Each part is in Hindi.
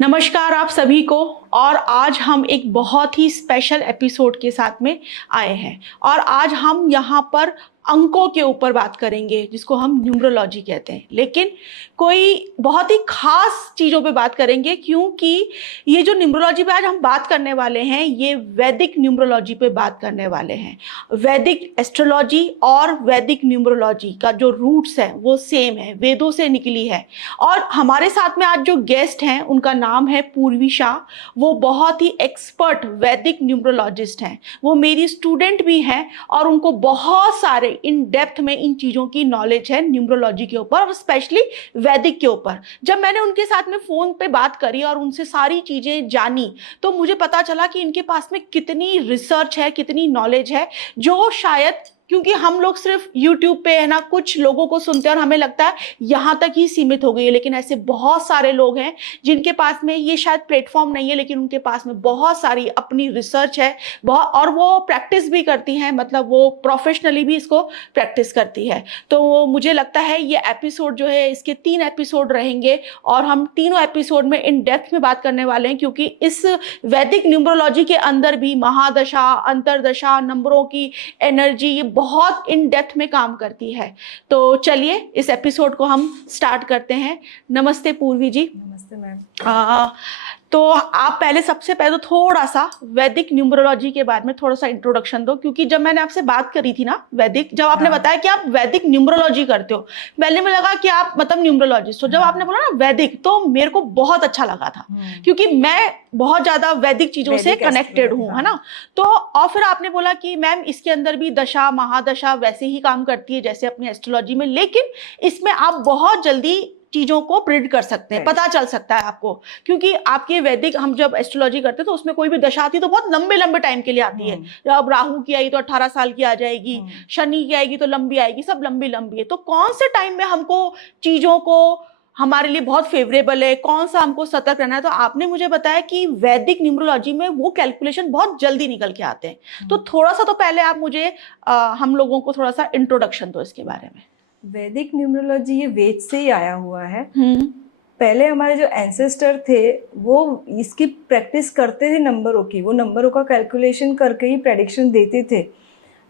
नमस्कार आप सभी को। और आज हम एक बहुत ही स्पेशल एपिसोड के साथ में आए हैं और आज हम यहाँ पर अंकों के ऊपर बात करेंगे जिसको हम न्यूमरोलॉजी कहते हैं, लेकिन कोई बहुत ही खास चीज़ों पे बात करेंगे क्योंकि ये जो न्यूमरोलॉजी पे आज हम बात करने वाले हैं ये वैदिक न्यूमरोलॉजी पे बात करने वाले हैं। वैदिक एस्ट्रोलॉजी और वैदिक न्यूमरोलॉजी का जो रूट्स है वो सेम है, वेदों से निकली है। और हमारे साथ में आज जो गेस्ट हैं उनका नाम है पूर्वी शाह। वो बहुत ही एक्सपर्ट वैदिक न्यूमरोलॉजिस्ट हैं, वो मेरी स्टूडेंट भी हैं और उनको बहुत सारे इन डेप्थ में इन चीज़ों की नॉलेज है न्यूमरोलॉजी के ऊपर और स्पेशली वैदिक के ऊपर। जब मैंने उनके साथ में फ़ोन पे बात करी और उनसे सारी चीज़ें जानी तो मुझे पता चला कि इनके पास में कितनी रिसर्च है, कितनी नॉलेज है, जो शायद क्योंकि हम लोग सिर्फ YouTube पे है ना कुछ लोगों को सुनते हैं और हमें लगता है यहाँ तक ही सीमित हो गई है, लेकिन ऐसे बहुत सारे लोग हैं जिनके पास में ये शायद प्लेटफॉर्म नहीं है लेकिन उनके पास में बहुत सारी अपनी रिसर्च है बहुत, और वो प्रैक्टिस भी करती हैं, मतलब वो प्रोफेशनली भी इसको प्रैक्टिस करती है। तो मुझे लगता है ये एपिसोड जो है इसके 3 एपिसोड रहेंगे और हम तीनों एपिसोड में इन डेप्थ में बात करने वाले हैं क्योंकि इस वैदिक न्यूमरोलॉजी के अंदर भी महादशा, अंतरदशा, नंबरों की एनर्जी ये बहुत इन डेप्थ में काम करती है। तो चलिए इस एपिसोड को हम स्टार्ट करते हैं। नमस्ते पूर्वी जी। नमस्ते मैम। तो आप पहले सबसे पहले तो थोड़ा सा वैदिक न्यूमरोलॉजी के बारे में थोड़ा सा इंट्रोडक्शन दो, क्योंकि जब मैंने आपसे बात करी थी ना वैदिक, जब आपने हाँ। बताया कि आप वैदिक न्यूमरोलॉजी करते हो, पहले में लगा कि आप मतलब न्यूमरोलॉजिस्ट हो। जब हाँ। आपने बोला ना वैदिक तो मेरे को बहुत अच्छा लगा था क्योंकि मैं बहुत ज्यादा वैदिक चीजों से वैदिक कनेक्टेड एस्ट्रोलॉजी, हूँ, है हाँ। ना। तो और फिर आपने बोला कि मैम इसके अंदर भी दशा महादशा वैसे ही काम करती है जैसे अपनी एस्ट्रोलॉजी में, लेकिन इसमें आप बहुत जल्दी चीजों को प्रिडिक्ट कर सकते हैं, पता चल सकता है आपको, क्योंकि आपके वैदिक हम जब एस्ट्रोलॉजी करते हैं तो उसमें कोई भी दशा आती है तो बहुत लंबे लंबे टाइम के लिए आती है। अब राहु की आई तो 18 साल की आ जाएगी, शनि की आएगी तो लंबी आएगी, सब लंबी लंबी है। तो कौन से टाइम में हमको चीजों को हमारे लिए बहुत फेवरेबल है, कौन सा हमको सतर्क रहना है, तो आपने मुझे बताया कि वैदिक न्यूमरोलॉजी में वो कैलकुलेशन बहुत जल्दी निकल के आते हैं। तो थोड़ा सा तो पहले आप मुझे हम लोगों को थोड़ा सा इंट्रोडक्शन दो इसके बारे में। वैदिक न्यूमरोलॉजी ये वेद से ही आया हुआ है। पहले हमारे जो एंसेस्टर थे वो इसकी प्रैक्टिस करते थे नंबरों की, वो नंबरों का कैलकुलेशन करके ही प्रेडिक्शन देते थे,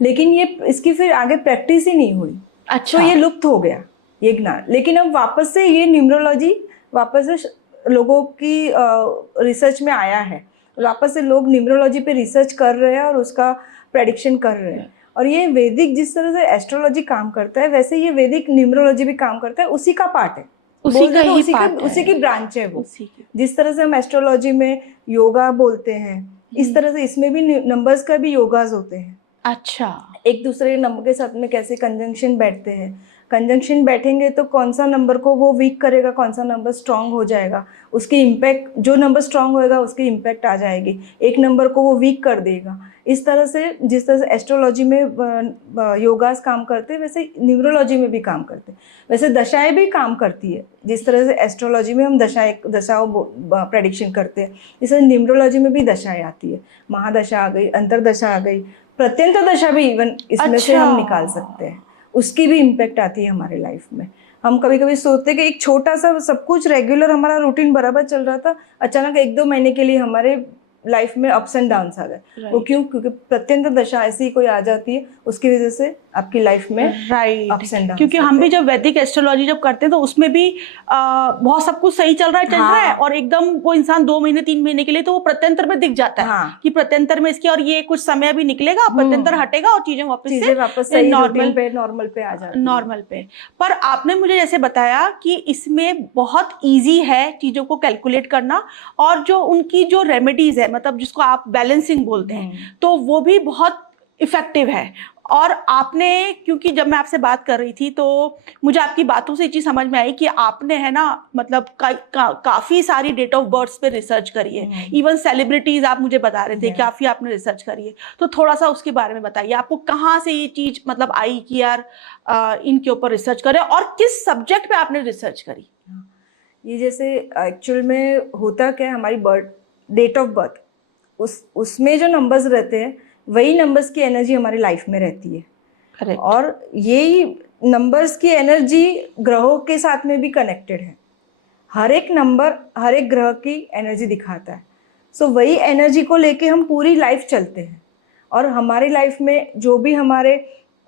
लेकिन ये इसकी फिर आगे प्रैक्टिस ही नहीं हुई। अच्छा। तो ये लुप्त हो गया ये ज्ञान। लेकिन अब वापस से ये न्यूमरोलॉजी वापस से लोगों की रिसर्च में आया है। वापस से लोग न्यूमरोलॉजी पे रिसर्च कर रहे हैं और उसका प्रेडिक्शन कर रहे हैं। और ये वैदिक जिस तरह से एस्ट्रोलॉजी काम करता है वैसे ये वैदिक न्यूमरोलॉजी भी काम करता है, उसी का पार्ट है, उसी की ब्रांच है वो। जिस तरह से हम एस्ट्रोलॉजी में योगा बोलते हैं इस तरह से इसमें भी नंबर्स का भी योगाज होते हैं। अच्छा। एक दूसरे नंबर के साथ में कैसे कंजंक्शन बैठते हैं, कंजंक्शन बैठेंगे तो कौन सा नंबर को वो वीक करेगा, कौन सा नंबर स्ट्रांग हो जाएगा, उसके इम्पैक्ट, जो नंबर स्ट्रांग होएगा उसकी इम्पैक्ट आ जाएगी, एक नंबर को वो वीक कर देगा। इस तरह से जिस तरह से एस्ट्रोलॉजी में योगास काम करते हैं वैसे न्यूमरोलॉजी में भी काम करते हैं। वैसे दशाएं भी काम करती है, जिस तरह से एस्ट्रोलॉजी में हम दशाओं प्रेडिक्शन करते हैं, इस तरह न्यूमरोलॉजी में भी दशाएं आती है। महादशा आ गई, अंतरदशा आ गई, प्रत्यंत दशा भी इवन इसमें से हम निकाल सकते हैं, उसकी भी इम्पैक्ट आती है हमारे लाइफ में। हम कभी कभी सोचते हैं कि एक छोटा सा सब कुछ रेगुलर हमारा रूटीन बराबर चल रहा था, अचानक 1-2 महीने के लिए हमारे लाइफ में अप्स एंड डाउन्स आ गए। वो क्यों? क्योंकि प्रत्यंत दशा ऐसी कोई आ जाती है, उसकी वजह से आपकी लाइफ में अप्स एंड डाउन्स। क्योंकि हम भी जब वैदिक एस्ट्रोलॉजी जब करते हैं तो उसमें भी बहुत सब कुछ सही चल रहा है और एकदम वो इंसान 2 महीने 3 महीने के लिए तो वो प्रत्यंतर में दिख जाता है कि प्रत्यंतर में इसकी और ये कुछ समय भी निकलेगा, प्रत्यंतर हटेगा और चीजें वापस से नॉर्मल पे आ जाती है, नॉर्मल पे। पर आपने मुझे जैसे बताया कि इसमें बहुत इजी है चीजों को कैलकुलेट करना और जो उनकी जो रेमेडीज है, मतलब जिसको आप बैलेंसिंग बोलते हैं, तो वो भी बहुत इफेक्टिव है। और आपने, क्योंकि जब मैं आपसे बात कर रही थी तो मुझे आपकी बातों से ये चीज समझ में आई कि आपने है ना मतलब काफी सारी डेट ऑफ बर्थ पे रिसर्च करी है, इवन सेलिब्रिटीज आप मुझे बता रहे थे काफी आपने रिसर्च करी है। तो थोड़ा सा उसके बारे में बताइए, आपको कहाँ से ये चीज मतलब आई कि यार इनके ऊपर रिसर्च करें और किस सब्जेक्ट पे आपने रिसर्च करी? ये जैसे एक्चुअल में होता क्या है, हमारी बर्थ डेट ऑफ बर्थ उसमें जो नंबर्स रहते हैं वही नंबर्स की एनर्जी हमारी लाइफ में रहती है। Correct. और यही नंबर्स की एनर्जी ग्रहों के साथ में भी कनेक्टेड है। हर एक नंबर हर एक ग्रह की एनर्जी दिखाता है। सो वही एनर्जी को लेके हम पूरी लाइफ चलते हैं, और हमारी लाइफ में जो भी हमारे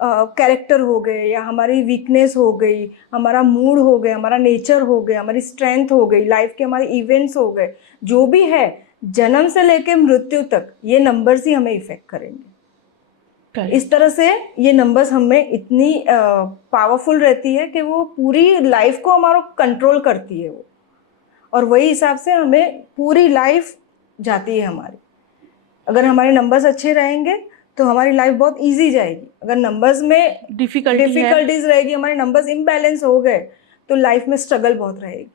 कैरेक्टर हो गए, या हमारी वीकनेस हो गई, हमारा मूड हो गया, हमारा नेचर हो गया, हमारी स्ट्रेंथ हो गई, लाइफ के हमारे इवेंट्स हो गए, जो भी है जन्म से लेके मृत्यु तक ये नंबर्स ही हमें इफेक्ट करेंगे। इस तरह से ये नंबर्स हमें इतनी पावरफुल रहती है कि वो पूरी लाइफ को हमारा कंट्रोल करती है वो, और वही हिसाब से हमें पूरी लाइफ जाती है हमारी। अगर हमारे नंबर्स अच्छे रहेंगे तो हमारी लाइफ बहुत इजी जाएगी। अगर नंबर्स में डिफिकल्टीज रहेगी, हमारे नंबर्स इम्बैलेंस हो गए तो लाइफ में स्ट्रगल बहुत रहेगी।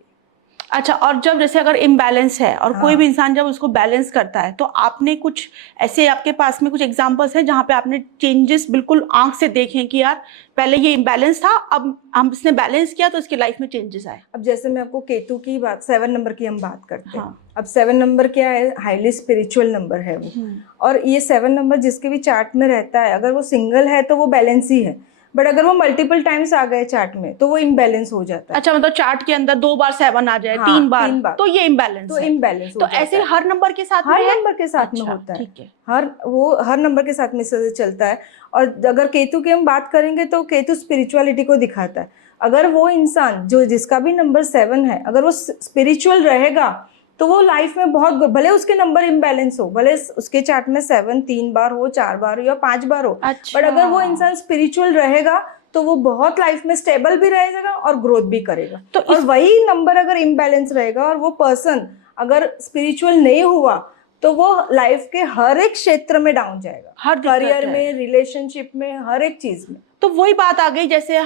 अच्छा, और जब जैसे अगर इम्बैलेंस है और कोई भी इंसान जब उसको बैलेंस करता है, तो आपने कुछ ऐसे, आपके पास में कुछ एग्जांपल्स हैं जहाँ पे आपने चेंजेस बिल्कुल आंख से देखे कि यार पहले ये इम्बैलेंस था, अब हम इसने बैलेंस किया तो इसकी लाइफ में चेंजेस आए? अब जैसे मैं आपको केतु की बात, 7 नंबर की हम बात करते हैं। अब 7 नंबर क्या है? हाईली स्पिरिचुअल नंबर है वो, और ये 7 नंबर जिसके भी चार्ट में रहता है, अगर वो सिंगल है तो वो बैलेंस ही है, बट अगर वो मल्टीपल टाइम्स आ गए चार्ट में तो वो इम्बैलेंस हो जाता है। अच्छा, मतलब चार्ट के अंदर 2 बार 7 आ जाए, 3 बार तो ये इम्बैलेंस तो इम्बैलेंस तो ऐसे हर नंबर के साथ में हर नंबर के साथ में होता है। ठीक है, हर नंबर के साथ में से चलता है। और अगर केतु की हम बात करेंगे तो केतु स्पिरिचुअलिटी को दिखाता है। अगर वो इंसान जो जिसका भी नंबर 7 है, अगर वो स्पिरिचुअल रहेगा तो वो लाइफ में बहुत, भले उसके नंबर इम्बैलेंस हो, भले उसके चार्ट में 7 3 बार हो, 4 बार हो या 5 बार हो, बट अगर वो इंसान स्पिरिचुअल रहेगा तो वो बहुत लाइफ में स्टेबल भी रहेगा और ग्रोथ भी करेगा। तो और वही नंबर अगर इम्बैलेंस रहेगा और वो पर्सन अगर स्पिरिचुअल नहीं हुआ तो वो लाइफ के हर एक क्षेत्र में डाउन जाएगा, हर करियर में, रिलेशनशिप में, हर एक चीज में। तो वही बात आ गई, जैसे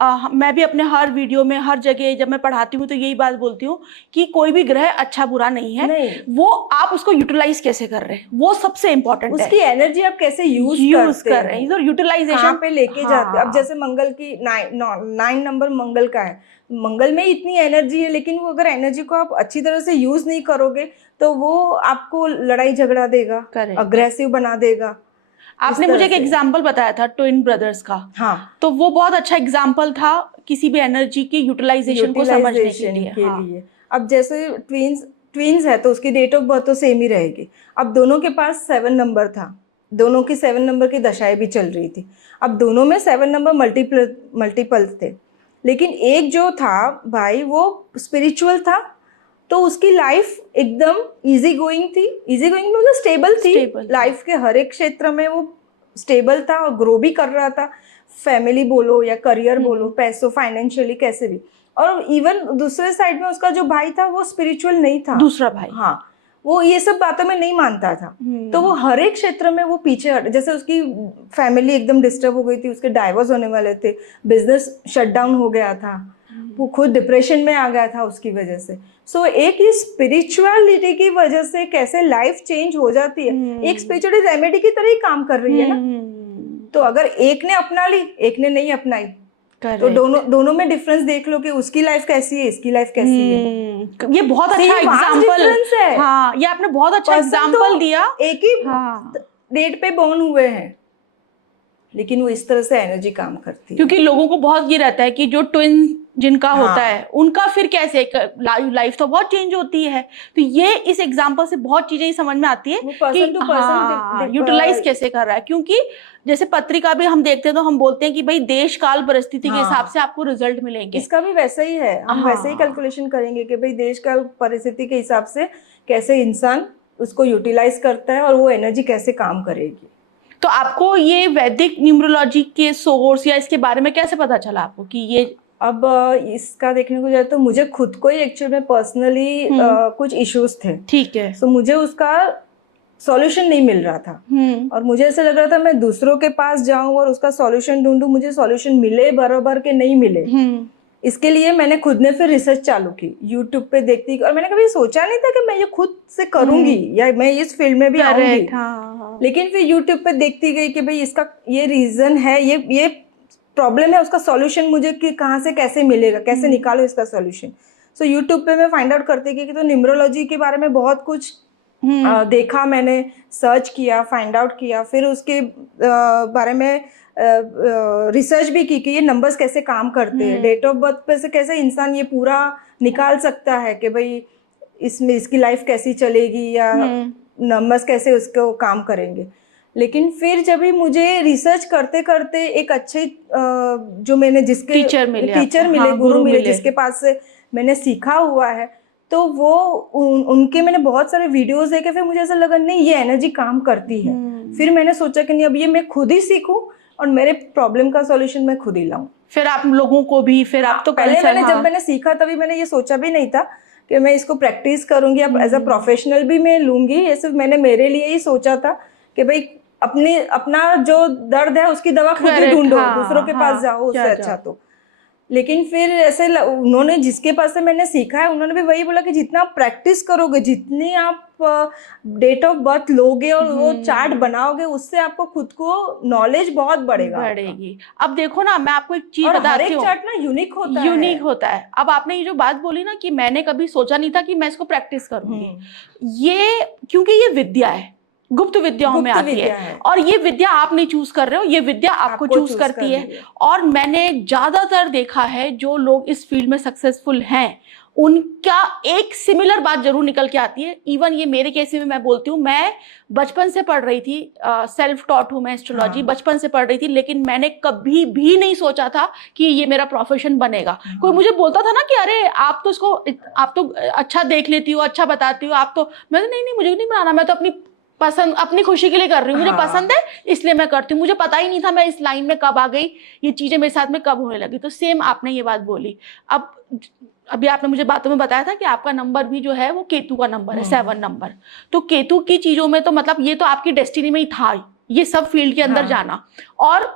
मैं भी अपने हर वीडियो में, हर जगह जब मैं पढ़ाती हूँ तो यही बात बोलती हूँ कि कोई भी ग्रह अच्छा बुरा नहीं है, वो आप उसको यूटिलाइज कैसे कर रहे हैं वो सबसे इंपॉर्टेंट है। उसकी एनर्जी आप कैसे यूज कर रहे हैं, यूटिलाइजेशन पे लेके जाते हैं। अब जैसे मंगल की 9 नंबर मंगल का है, मंगल में इतनी एनर्जी है, लेकिन वो अगर एनर्जी को आप अच्छी तरह से यूज नहीं करोगे तो वो आपको लड़ाई झगड़ा देगा, अग्रेसिव बना देगा। आपने मुझे एक एग्जाम्पल बताया था ट्विन ब्रदर्स का, हाँ, तो वो बहुत अच्छा एग्जाम्पल था किसी भी एनर्जी की यूटिलाइजेशन को समझने के लिए। अब जैसे ट्विन्स है तो उसकी डेट ऑफ बर्थ तो सेम ही रहेगी। अब दोनों के पास 7 नंबर था, दोनों की 7 नंबर की दशाएं भी चल रही थी। अब दोनों में 7 नंबर मल्टीपल थे, लेकिन एक जो था भाई वो स्पिरिचुअल था, तो उसकी लाइफ एकदम इजी गोइंग थी। इजी गोइंग मतलब स्टेबल थी, लाइफ के हर एक क्षेत्र में वो स्टेबल था और ग्रो भी कर रहा था। फैमिली बोलो या करियर बोलो, पैसों, फाइनेंशियली, कैसे भी। और इवन दूसरे साइड में उसका जो भाई था वो स्पिरिचुअल नहीं था, दूसरा भाई, हाँ, वो ये सब बातों में नहीं मानता था। तो वो हर एक क्षेत्र में वो पीछे हट, जैसे उसकी फैमिली एकदम डिस्टर्ब हो गई थी, उसके डाइवोर्स होने वाले थे, बिजनेस शटडाउन हो गया था, वो खुद डिप्रेशन में आ गया था उसकी वजह से। सो एक ही स्पिरिचुअलिटी की वजह से कैसे लाइफ चेंज हो जाती है, एक स्पिरिचुअल रेमेडी की तरह ही काम कर रही है ना। तो अगर एक ने अपना ली, एक ने नहीं अपनाई, तो दोनों में डिफरेंस देख लो कि उसकी लाइफ कैसी है, इसकी लाइफ कैसी है। ये बहुत अच्छा एग्जांपल है। हाँ, ये आपने बहुत अच्छा एग्जांपल दिया। एक ही डेट पे बॉर्न हुए हैं, लेकिन वो इस तरह से एनर्जी काम करती है। क्योंकि लोगों को बहुत ये रहता है कि जो ट्विन जिनका होता है उनका फिर कैसे लाइफ तो बहुत चेंज होती है। तो ये इस एग्जांपल से बहुत चीजें समझ में आती है कि यूटिलाइज कैसे कर रहा है। क्योंकि जैसे पत्रिका भी हम देखते हैं तो हम बोलते हैं कि भाई देश काल परिस्थिति के हिसाब से आपको रिजल्ट मिलेंगे। इसका भी वैसा ही है, हम वैसे ही कैलकुलेशन करेंगे कि भाई देश काल परिस्थिति के हिसाब से कैसे इंसान उसको यूटिलाइज करता है और वो एनर्जी कैसे काम करेगी। तो आपको ये वैदिक न्यूमरोलॉजी के सोर्स या इसके बारे में कैसे पता चला आपको कि ये? अब इसका देखने को जाए तो मुझे खुद को ही एक्चुअली में पर्सनली कुछ इश्यूज थे, ठीक है, तो मुझे उसका सॉल्यूशन नहीं मिल रहा था, और मुझे ऐसा लग रहा था मैं दूसरों के पास जाऊं और उसका सॉल्यूशन ढूंढूं, मुझे सॉल्यूशन मिले बराबर के नहीं मिले। इसके लिए मैंने खुद ने फिर रिसर्च चालू की, यूट्यूब पे देखती, और मैंने कभी सोचा नहीं था कि मैं ये खुद से करूंगी या मैं इस फील्ड में भी आऊंगी। लेकिन फिर यूट्यूब पे देखती गई कि भाई इसका ये रीजन है, ये प्रॉब्लम है, उसका सॉल्यूशन मुझे कि कहाँ से कैसे मिलेगा, कैसे निकालो इसका सॉल्यूशन। सो यूट्यूब पे मैं फाइंड आउट करती गई कि तो न्यूमरोलॉजी के बारे में बहुत कुछ देखा, मैंने सर्च किया, फाइंड आउट किया, फिर उसके बारे में रिसर्च भी की कि ये नंबर्स कैसे काम करते हैं, डेट ऑफ बर्थ पे से कैसे इंसान ये पूरा निकाल सकता है कि भाई इसमें इसकी लाइफ कैसी चलेगी या नंबर्स कैसे उसको काम करेंगे। लेकिन फिर जब भी मुझे रिसर्च करते करते एक अच्छे जो मैंने जिसके टीचर मिले, मिले, गुरु मिले, जिसके पास से मैंने सीखा हुआ है, तो वो उनके मैंने बहुत सारे वीडियोस देखे, फिर मुझे ऐसा लगा नहीं ये एनर्जी काम करती है। फिर मैंने सोचा कि नहीं अब ये मैं खुद ही सीखूं और मेरे प्रॉब्लम का सॉल्यूशन मैं खुद ही लाऊं। फिर आप लोगों को भी, फिर आप तो पहले मैंने जब मैंने सीखा तभी मैंने ये सोचा भी नहीं था कि मैं इसको प्रैक्टिस करूंगी, अब एज अ प्रोफेशनल भी मैं लूंगी। ये सिर्फ मैंने मेरे लिए ही सोचा था कि भाई अपना जो दर्द है उसकी दवा खुद ही ढूंढो, दूसरों के पास जाओ उससे अच्छा। तो लेकिन फिर ऐसे उन्होंने जिसके पास से मैंने सीखा है उन्होंने भी वही बोला कि जितना आप प्रैक्टिस करोगे, जितनी आप डेट ऑफ बर्थ लोगे और वो चार्ट बनाओगे, उससे आपको खुद को नॉलेज बहुत बढ़ेगी। अब देखो ना, मैं आपको एक चीज बताती हूँ, हर एक चार्ट ना यूनिक होता है। अब आपने ये जो बात बोली ना कि मैंने कभी सोचा नहीं था कि मैं इसको प्रैक्टिस करूंगी, ये क्योंकि ये विद्या है, गुप्त विद्याओं में आती है और ये विद्या आप नहीं चूज कर रहे हो, ये विद्या आपको चूज करती है। और मैंने ज्यादातर देखा है जो लोग इस फील्ड में सक्सेसफुल हैं, उनका एक सिमिलर बात जरूर निकल के आती है। इवन ये मेरे केस में मैं बोलती हूँ, मैं बचपन से पढ़ रही थी, सेल्फ टॉट हूँ मैं एस्ट्रोलॉजी, बचपन से पढ़ रही थी, लेकिन मैंने कभी भी नहीं सोचा था कि ये मेरा प्रोफेशन बनेगा। कोई मुझे बोलता था ना कि अरे आप तो अच्छा देख लेती हो, अच्छा बताती हो, आप तो, मैं नहीं मुझे नहीं बनाना, मैं तो अपनी खुशी के लिए कर रही हूँ, मुझे पसंद है इसलिए मैं करती हूँ। मुझे पता ही नहीं था मैं इस लाइन में कब आ गई, ये चीजें मेरे साथ में कब होने लगी। तो सेम आपने ये बात बोली। अभी आपने मुझे बातों में बताया था कि आपका नंबर भी जो है वो केतु का नंबर है, 7 नंबर। तो केतु की चीजों में तो मतलब ये तो आपकी डेस्टिनी में ही था, ये सब फील्ड के अंदर जाना। और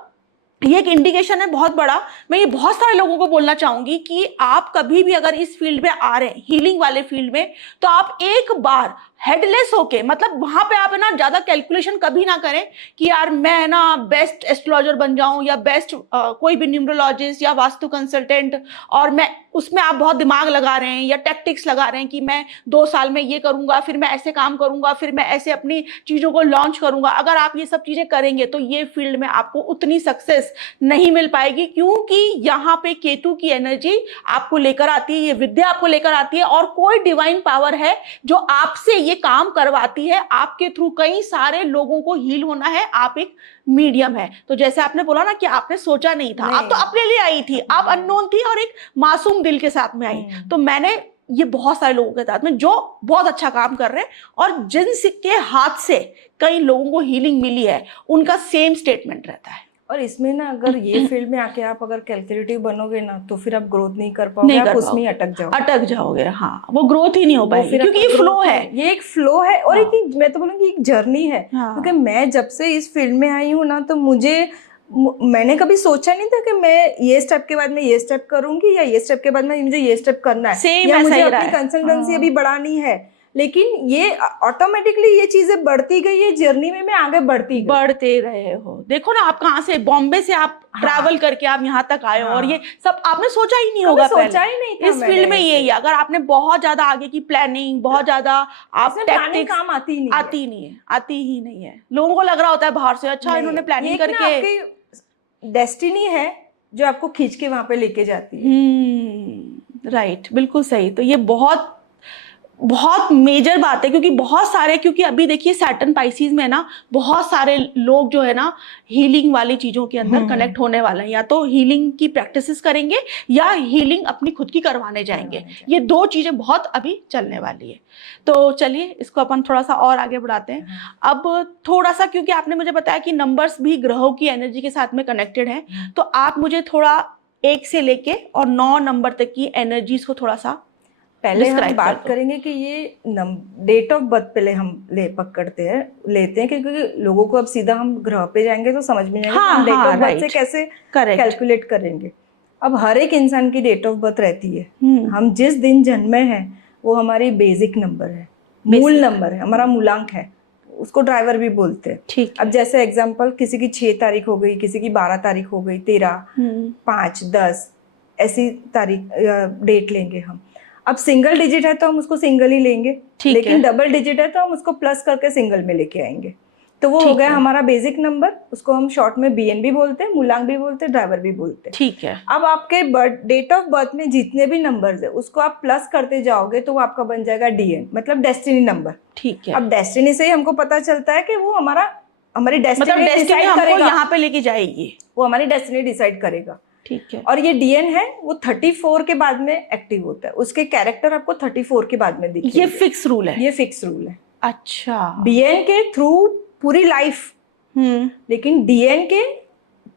ये एक इंडिकेशन है बहुत बड़ा। मैं ये बहुत सारे लोगों को बोलना चाहूंगी कि आप कभी भी अगर इस फील्ड में आ रहे हैं, हीलिंग वाले फील्ड में, तो आप एक बार हेडलेस होके, मतलब वहां पे आप है ना ज्यादा कैलकुलेशन कभी ना करें कि यार मैं है ना बेस्ट एस्ट्रोलॉजर बन जाऊं या बेस्ट कोई भी न्यूमरोलॉजिस्ट या वास्तु कंसल्टेंट, और मैं उसमें आप बहुत दिमाग लगा रहे हैं या टैक्टिक्स लगा रहे हैं कि मैं 2 साल में ये करूंगा, फिर मैं ऐसे काम करूंगा, फिर मैं ऐसे अपनी चीजों को लॉन्च करूंगा। अगर आप ये सब चीजें करेंगे तो ये फील्ड में आपको उतनी सक्सेस नहीं मिल पाएगी, क्योंकि यहाँ पे केतु की एनर्जी आपको लेकर आती है, ये विद्या आपको लेकर आती है, और कोई डिवाइन पावर है जो आपसे ये काम करवाती है। आपके थ्रू कई सारे लोगों को हील होना है, आप एक मीडियम है। तो जैसे आपने बोला ना कि आपने सोचा नहीं था, आप तो अपने लिए आई थी, आप अननोन थी और एक मासूम दिल के साथ में आई। तो मैंने ये बहुत सारे लोगों के साथ में जो बहुत अच्छा काम कर रहे हैं और जिनके हाथ से कई लोगों को हीलिंग मिली है, उनका सेम स्टेटमेंट रहता है। और इसमें ना अगर ये फील्ड में आके आप अगर कैलकुलेटिव बनोगे ना तो फिर आप ग्रोथ नहीं कर पाओगे, आप उसमें ही अटक जाओगे। हाँ, वो ग्रोथ ही नहीं हो पाएगी, क्योंकि ये फ्लो है, ये एक फ्लो है। और एक मैं तो बोलूँगी एक जर्नी है, क्योंकि मैं जब से इस फील्ड में आई हूँ ना, तो मैंने कभी सोचा नहीं था कि मैं ये स्टेप के बाद मैं ये स्टेप करूंगी या ये स्टेप के बाद में मुझे ये स्टेप करना है या मुझे अपनी कंसल्टेंसी अभी बढ़ानी है। लेकिन ये ऑटोमेटिकली ये चीजें बढ़ती गई, ये जर्नी में मैं आगे बढ़ते रहे हो। देखो ना, आप कहाँ से, बॉम्बे से आप ट्रैवल करके आप यहाँ तक आए हो, और ये सब आपने सोचा ही नहीं होगा, सोचा ही नहीं था इस फील्ड में। यही अगर आपने बहुत ज्यादा आगे की प्लानिंग, बहुत ज्यादा आप टैक्टिक्स काम आती ही नहीं है। लोगों को लग रहा होता है बाहर से, अच्छा इन्होंने प्लानिंग करके, डेस्टिनी है जो आपको खींच के वहां पे लेके जाती है। राइट, बिल्कुल सही। तो ये बहुत मेजर बात है, क्योंकि अभी देखिए सैटर्न पाइसेस में ना बहुत सारे लोग जो है ना हीलिंग वाली चीजों के अंदर कनेक्ट होने वाले हैं, या तो हीलिंग की प्रैक्टिसेस करेंगे या हीलिंग अपनी खुद की करवाने जाएंगे। ये 2 चीजें बहुत अभी चलने वाली है। तो चलिए इसको अपन थोड़ा सा और आगे बढ़ाते हैं। अब थोड़ा सा, क्योंकि आपने मुझे बताया कि नंबर्स भी ग्रहों की एनर्जी के साथ में कनेक्टेड है, तो आप मुझे थोड़ा 1 से लेके और 9 नंबर तक की एनर्जीज को थोड़ा सा पहले हम बात करेंगे कि ये डेट ऑफ बर्थ पहले हम लेते हैं, क्योंकि लोगों को अब सीधा हम ग्रह पे जाएंगे तो समझ में जाएगा हम डेट ऑफ बर्थ से कैसे कैलकुलेट करेंगे। अब हर एक इंसान की डेट ऑफ बर्थ रहती है। हम जिस दिन जन्मे हैं वो हमारी बेसिक नंबर है, मूल नंबर है, हमारा मूलांक है, उसको ड्राइवर भी बोलते हैं। ठीक। अब जैसे एग्जाम्पल, किसी की 6 तारीख हो गई, किसी की 12 तारीख हो गई, 13, 5, 10 ऐसी तारीख डेट लेंगे हम। अब सिंगल डिजिट है तो हम उसको सिंगल ही लेंगे, लेकिन डबल डिजिट है तो हम उसको प्लस करके सिंगल में लेके आएंगे। तो वो हो ठीक गया है। हमारा बेसिक नंबर, उसको हम शॉर्ट में बीएन भी बोलते हैं, मूलांक भी बोलते हैं, ड्राइवर भी बोलते हैं। ठीक है। अब आपके डेट ऑफ बर्थ में जितने भी नंबर्स है उसको आप प्लस करते जाओगे तो वो आपका बन जाएगा डीएन, मतलब डेस्टिनी नंबर। ठीक है। अब डेस्टिनी से ही हमको पता चलता है कि वो हमारी मतलब डेस्टिनी डेस्टिनी डिसाइड हमको करेगा, यहाँ पे लेके जाएगी। वो हमारी डेस्टिनी डिसाइड करेगा। ठीक है। और ये डीएन है वो 34 के बाद में एक्टिव होता है, उसके कैरेक्टर आपको 34 के बाद में दिखेंगे। ये फिक्स रूल है। ये फिक्स रूल है अच्छा। डीएन के थ्रू पूरी लाइफ, लेकिन डीएन के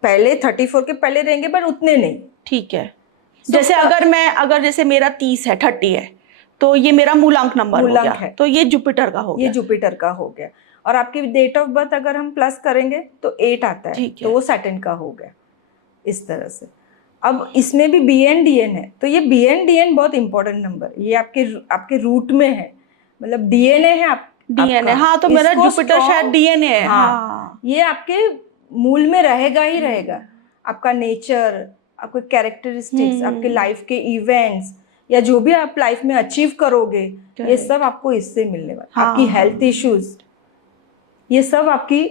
पहले 34 के पहले रहेंगे पर उतने नहीं। ठीक है। जैसे अगर जैसे मेरा 30 है, 30 है, तो ये मेरा मूलांक नंबर हो गया है, तो ये जुपिटर का हो गया। ये जुपिटर का हो गया। और आपकी डेट ऑफ बर्थ अगर हम प्लस करेंगे तो 8 आता है, ठीक है। तो वो सैटर्न का हो गया। इस तरह से अब इसमें भी बीएन डीएन है, तो ये बीएन डीएन बहुत इंपॉर्टेंट नंबर, ये आपके रूट में है, मतलब डीएनए है डीएनए। हाँ, तो मेरा जुपिटर शायद डीएनए है। हाँ, ये आपके मूल में रहेगा ही रहेगा। आपका नेचर, आपके कैरेक्टरिस्टिक्स, आपके लाइफ के इवेंट्स या जो भी आप लाइफ में अचीव करोगे, ये सब आपको इससे मिलने वाला। आपकी हेल्थ इश्यूज, ये सब आपकी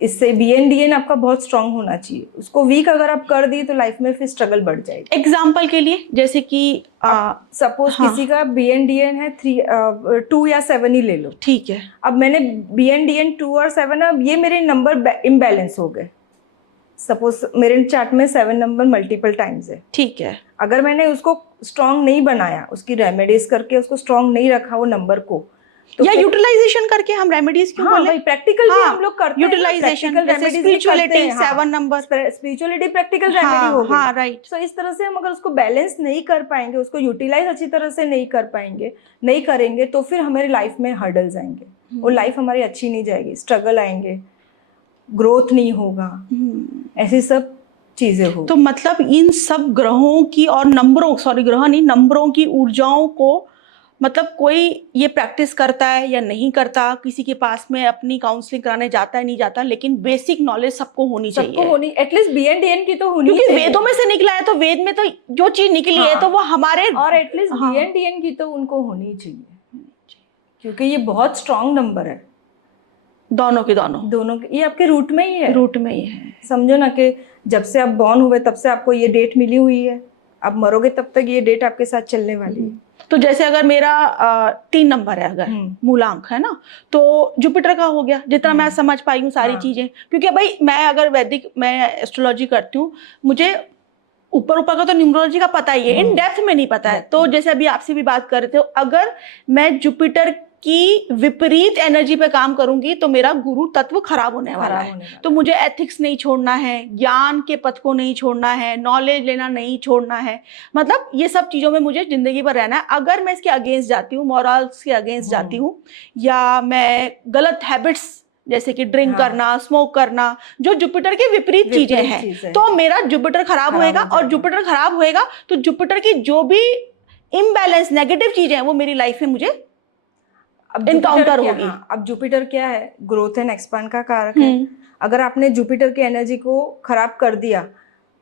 इससे बीएन डीएन आपका बहुत स्ट्रांग होना चाहिए। उसको वीक अगर आप कर दिए तो लाइफ में फिर स्ट्रगल बढ़ जाएगी। एग्जाम्पल के लिए जैसे कि सपोज किसी का बीएन डीएन है 2 या 7 ही ले लो। ठीक है। अब मैंने बीएन डीएन 2 और 7, अब ये मेरे नंबर इम्बैलेंस हो गए। सपोज मेरे चार्ट में 7 नंबर मल्टीपल टाइम्स है। ठीक है। अगर मैंने उसको स्ट्रांग नहीं बनाया, उसकी रेमेडीज करके उसको स्ट्रांग नहीं रखा वो नंबर को, तो या यूटिलाइजेशन करके हम रेमेडीज क्यों बोले? भाई प्रैक्टिकल भी हम लोग करते हैं। यूटिलाइजेशन, जैसे spirituality 7 number, spirituality practical remedy हो गई। हाँ, राइट। सो इस तरह से हम अगर उसको बैलेंस नहीं कर पाएंगे, उसको यूटिलाइज अच्छी तरह से नहीं कर पाएंगे, नहीं करेंगे, तो फिर हमारी लाइफ में हर्डल्स आएंगे, वो लाइफ हमारी अच्छी नहीं जाएगी, स्ट्रगल आएंगे, ग्रोथ नहीं होगा, ऐसी सब चीजें हो। तो मतलब इन सब ग्रहों की और नंबरों की ऊर्जाओं को, मतलब कोई ये प्रैक्टिस करता है या नहीं करता, किसी के पास में अपनी काउंसलिंग कराने जाता है नहीं जाता, लेकिन बेसिक नॉलेज सबको होनी चाहिए। सबको होनी, एटलीस्ट बीएन डीएन की तो होनी, क्योंकि वेदों में से निकला है, तो वेद में तो जो चीज निकली है तो वो हमारे, और एटलीस्ट बीएन डीएन की तो उनको होनी चाहिए, क्योंकि ये बहुत स्ट्रांग नंबर है। दोनों ये आपके रूट में ही है। रूट में ही है। समझो ना कि जब से आप बॉर्न हुए तब से आपको ये डेट मिली हुई है, आप मरोगे तब तक ये डेट आपके साथ चलने वाली है। तो जैसे अगर मेरा 3 नंबर है, अगर मूलांक है ना, तो जुपिटर का हो गया, जितना मैं समझ पाई हूँ सारी चीजें। क्योंकि भाई मैं अगर मैं एस्ट्रोलॉजी करती हूँ, मुझे ऊपर का तो न्यूमरोलॉजी का पता ही है, इन डेप्थ में नहीं पता है। तो जैसे अभी आपसे भी बात कर रहे थे, अगर मैं जुपिटर की विपरीत एनर्जी पे काम करूंगी तो मेरा गुरु तत्व खराब होने वाला है। तो मुझे एथिक्स नहीं छोड़ना है, ज्ञान के पथ को नहीं छोड़ना है, नॉलेज लेना नहीं छोड़ना है, मतलब ये सब चीजों में मुझे जिंदगी भर रहना है। अगर मैं इसके अगेंस्ट जाती हूँ, मॉरल्स के अगेंस्ट जाती हूँ, या मैं गलत हैबिट्स जैसे कि ड्रिंक करना, स्मोक करना, जो जुपिटर के विपरीत चीजें हैं, तो मेरा जुपिटर खराब होएगा। और जुपिटर खराब होएगा तो जुपिटर की जो भी इम्बैलेंस नेगेटिव चीजें हैं वो मेरी लाइफ में मुझे इनकाउंटर होगी। अब जुपिटर क्या है? ग्रोथ एंड एक्सपांड का कारक है। अगर आपने जुपिटर की एनर्जी को खराब कर दिया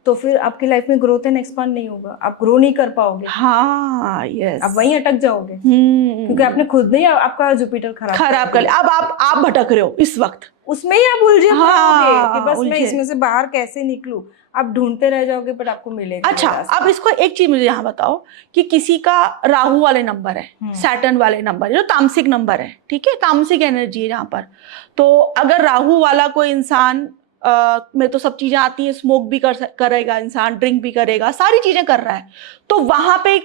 तो फिर आपकी लाइफ में ग्रोथ एंड एक्सपांड नहीं होगा, आप ग्रो नहीं कर पाओगे। हाँ, यस, आप वहीं अटक जाओगे, क्योंकि आपने खुद नहीं आपका जुपिटर खराब कर लिया। अब आप भटक रहे हो इस वक्त, उसमें ही आप उलझे कि बस मैं इसमें से बाहर कैसे निकलूं। आप ढूंढते रह जाओगे बट आपको मिलेगा। अच्छा, अब इसको एक चीज मुझे यहाँ बताओ कि किसी का राहु वाले नंबर है, सैटर्न वाले नंबर है, जो तामसिक नंबर है, ठीक है, तामसिक एनर्जी है जहाँ पर, तो अगर राहु वाला कोई इंसान में तो सब चीजें आती हैं, स्मोक भी करेगा इंसान, ड्रिंक भी करेगा, सारी चीजें कर रहा है, तो वहां पे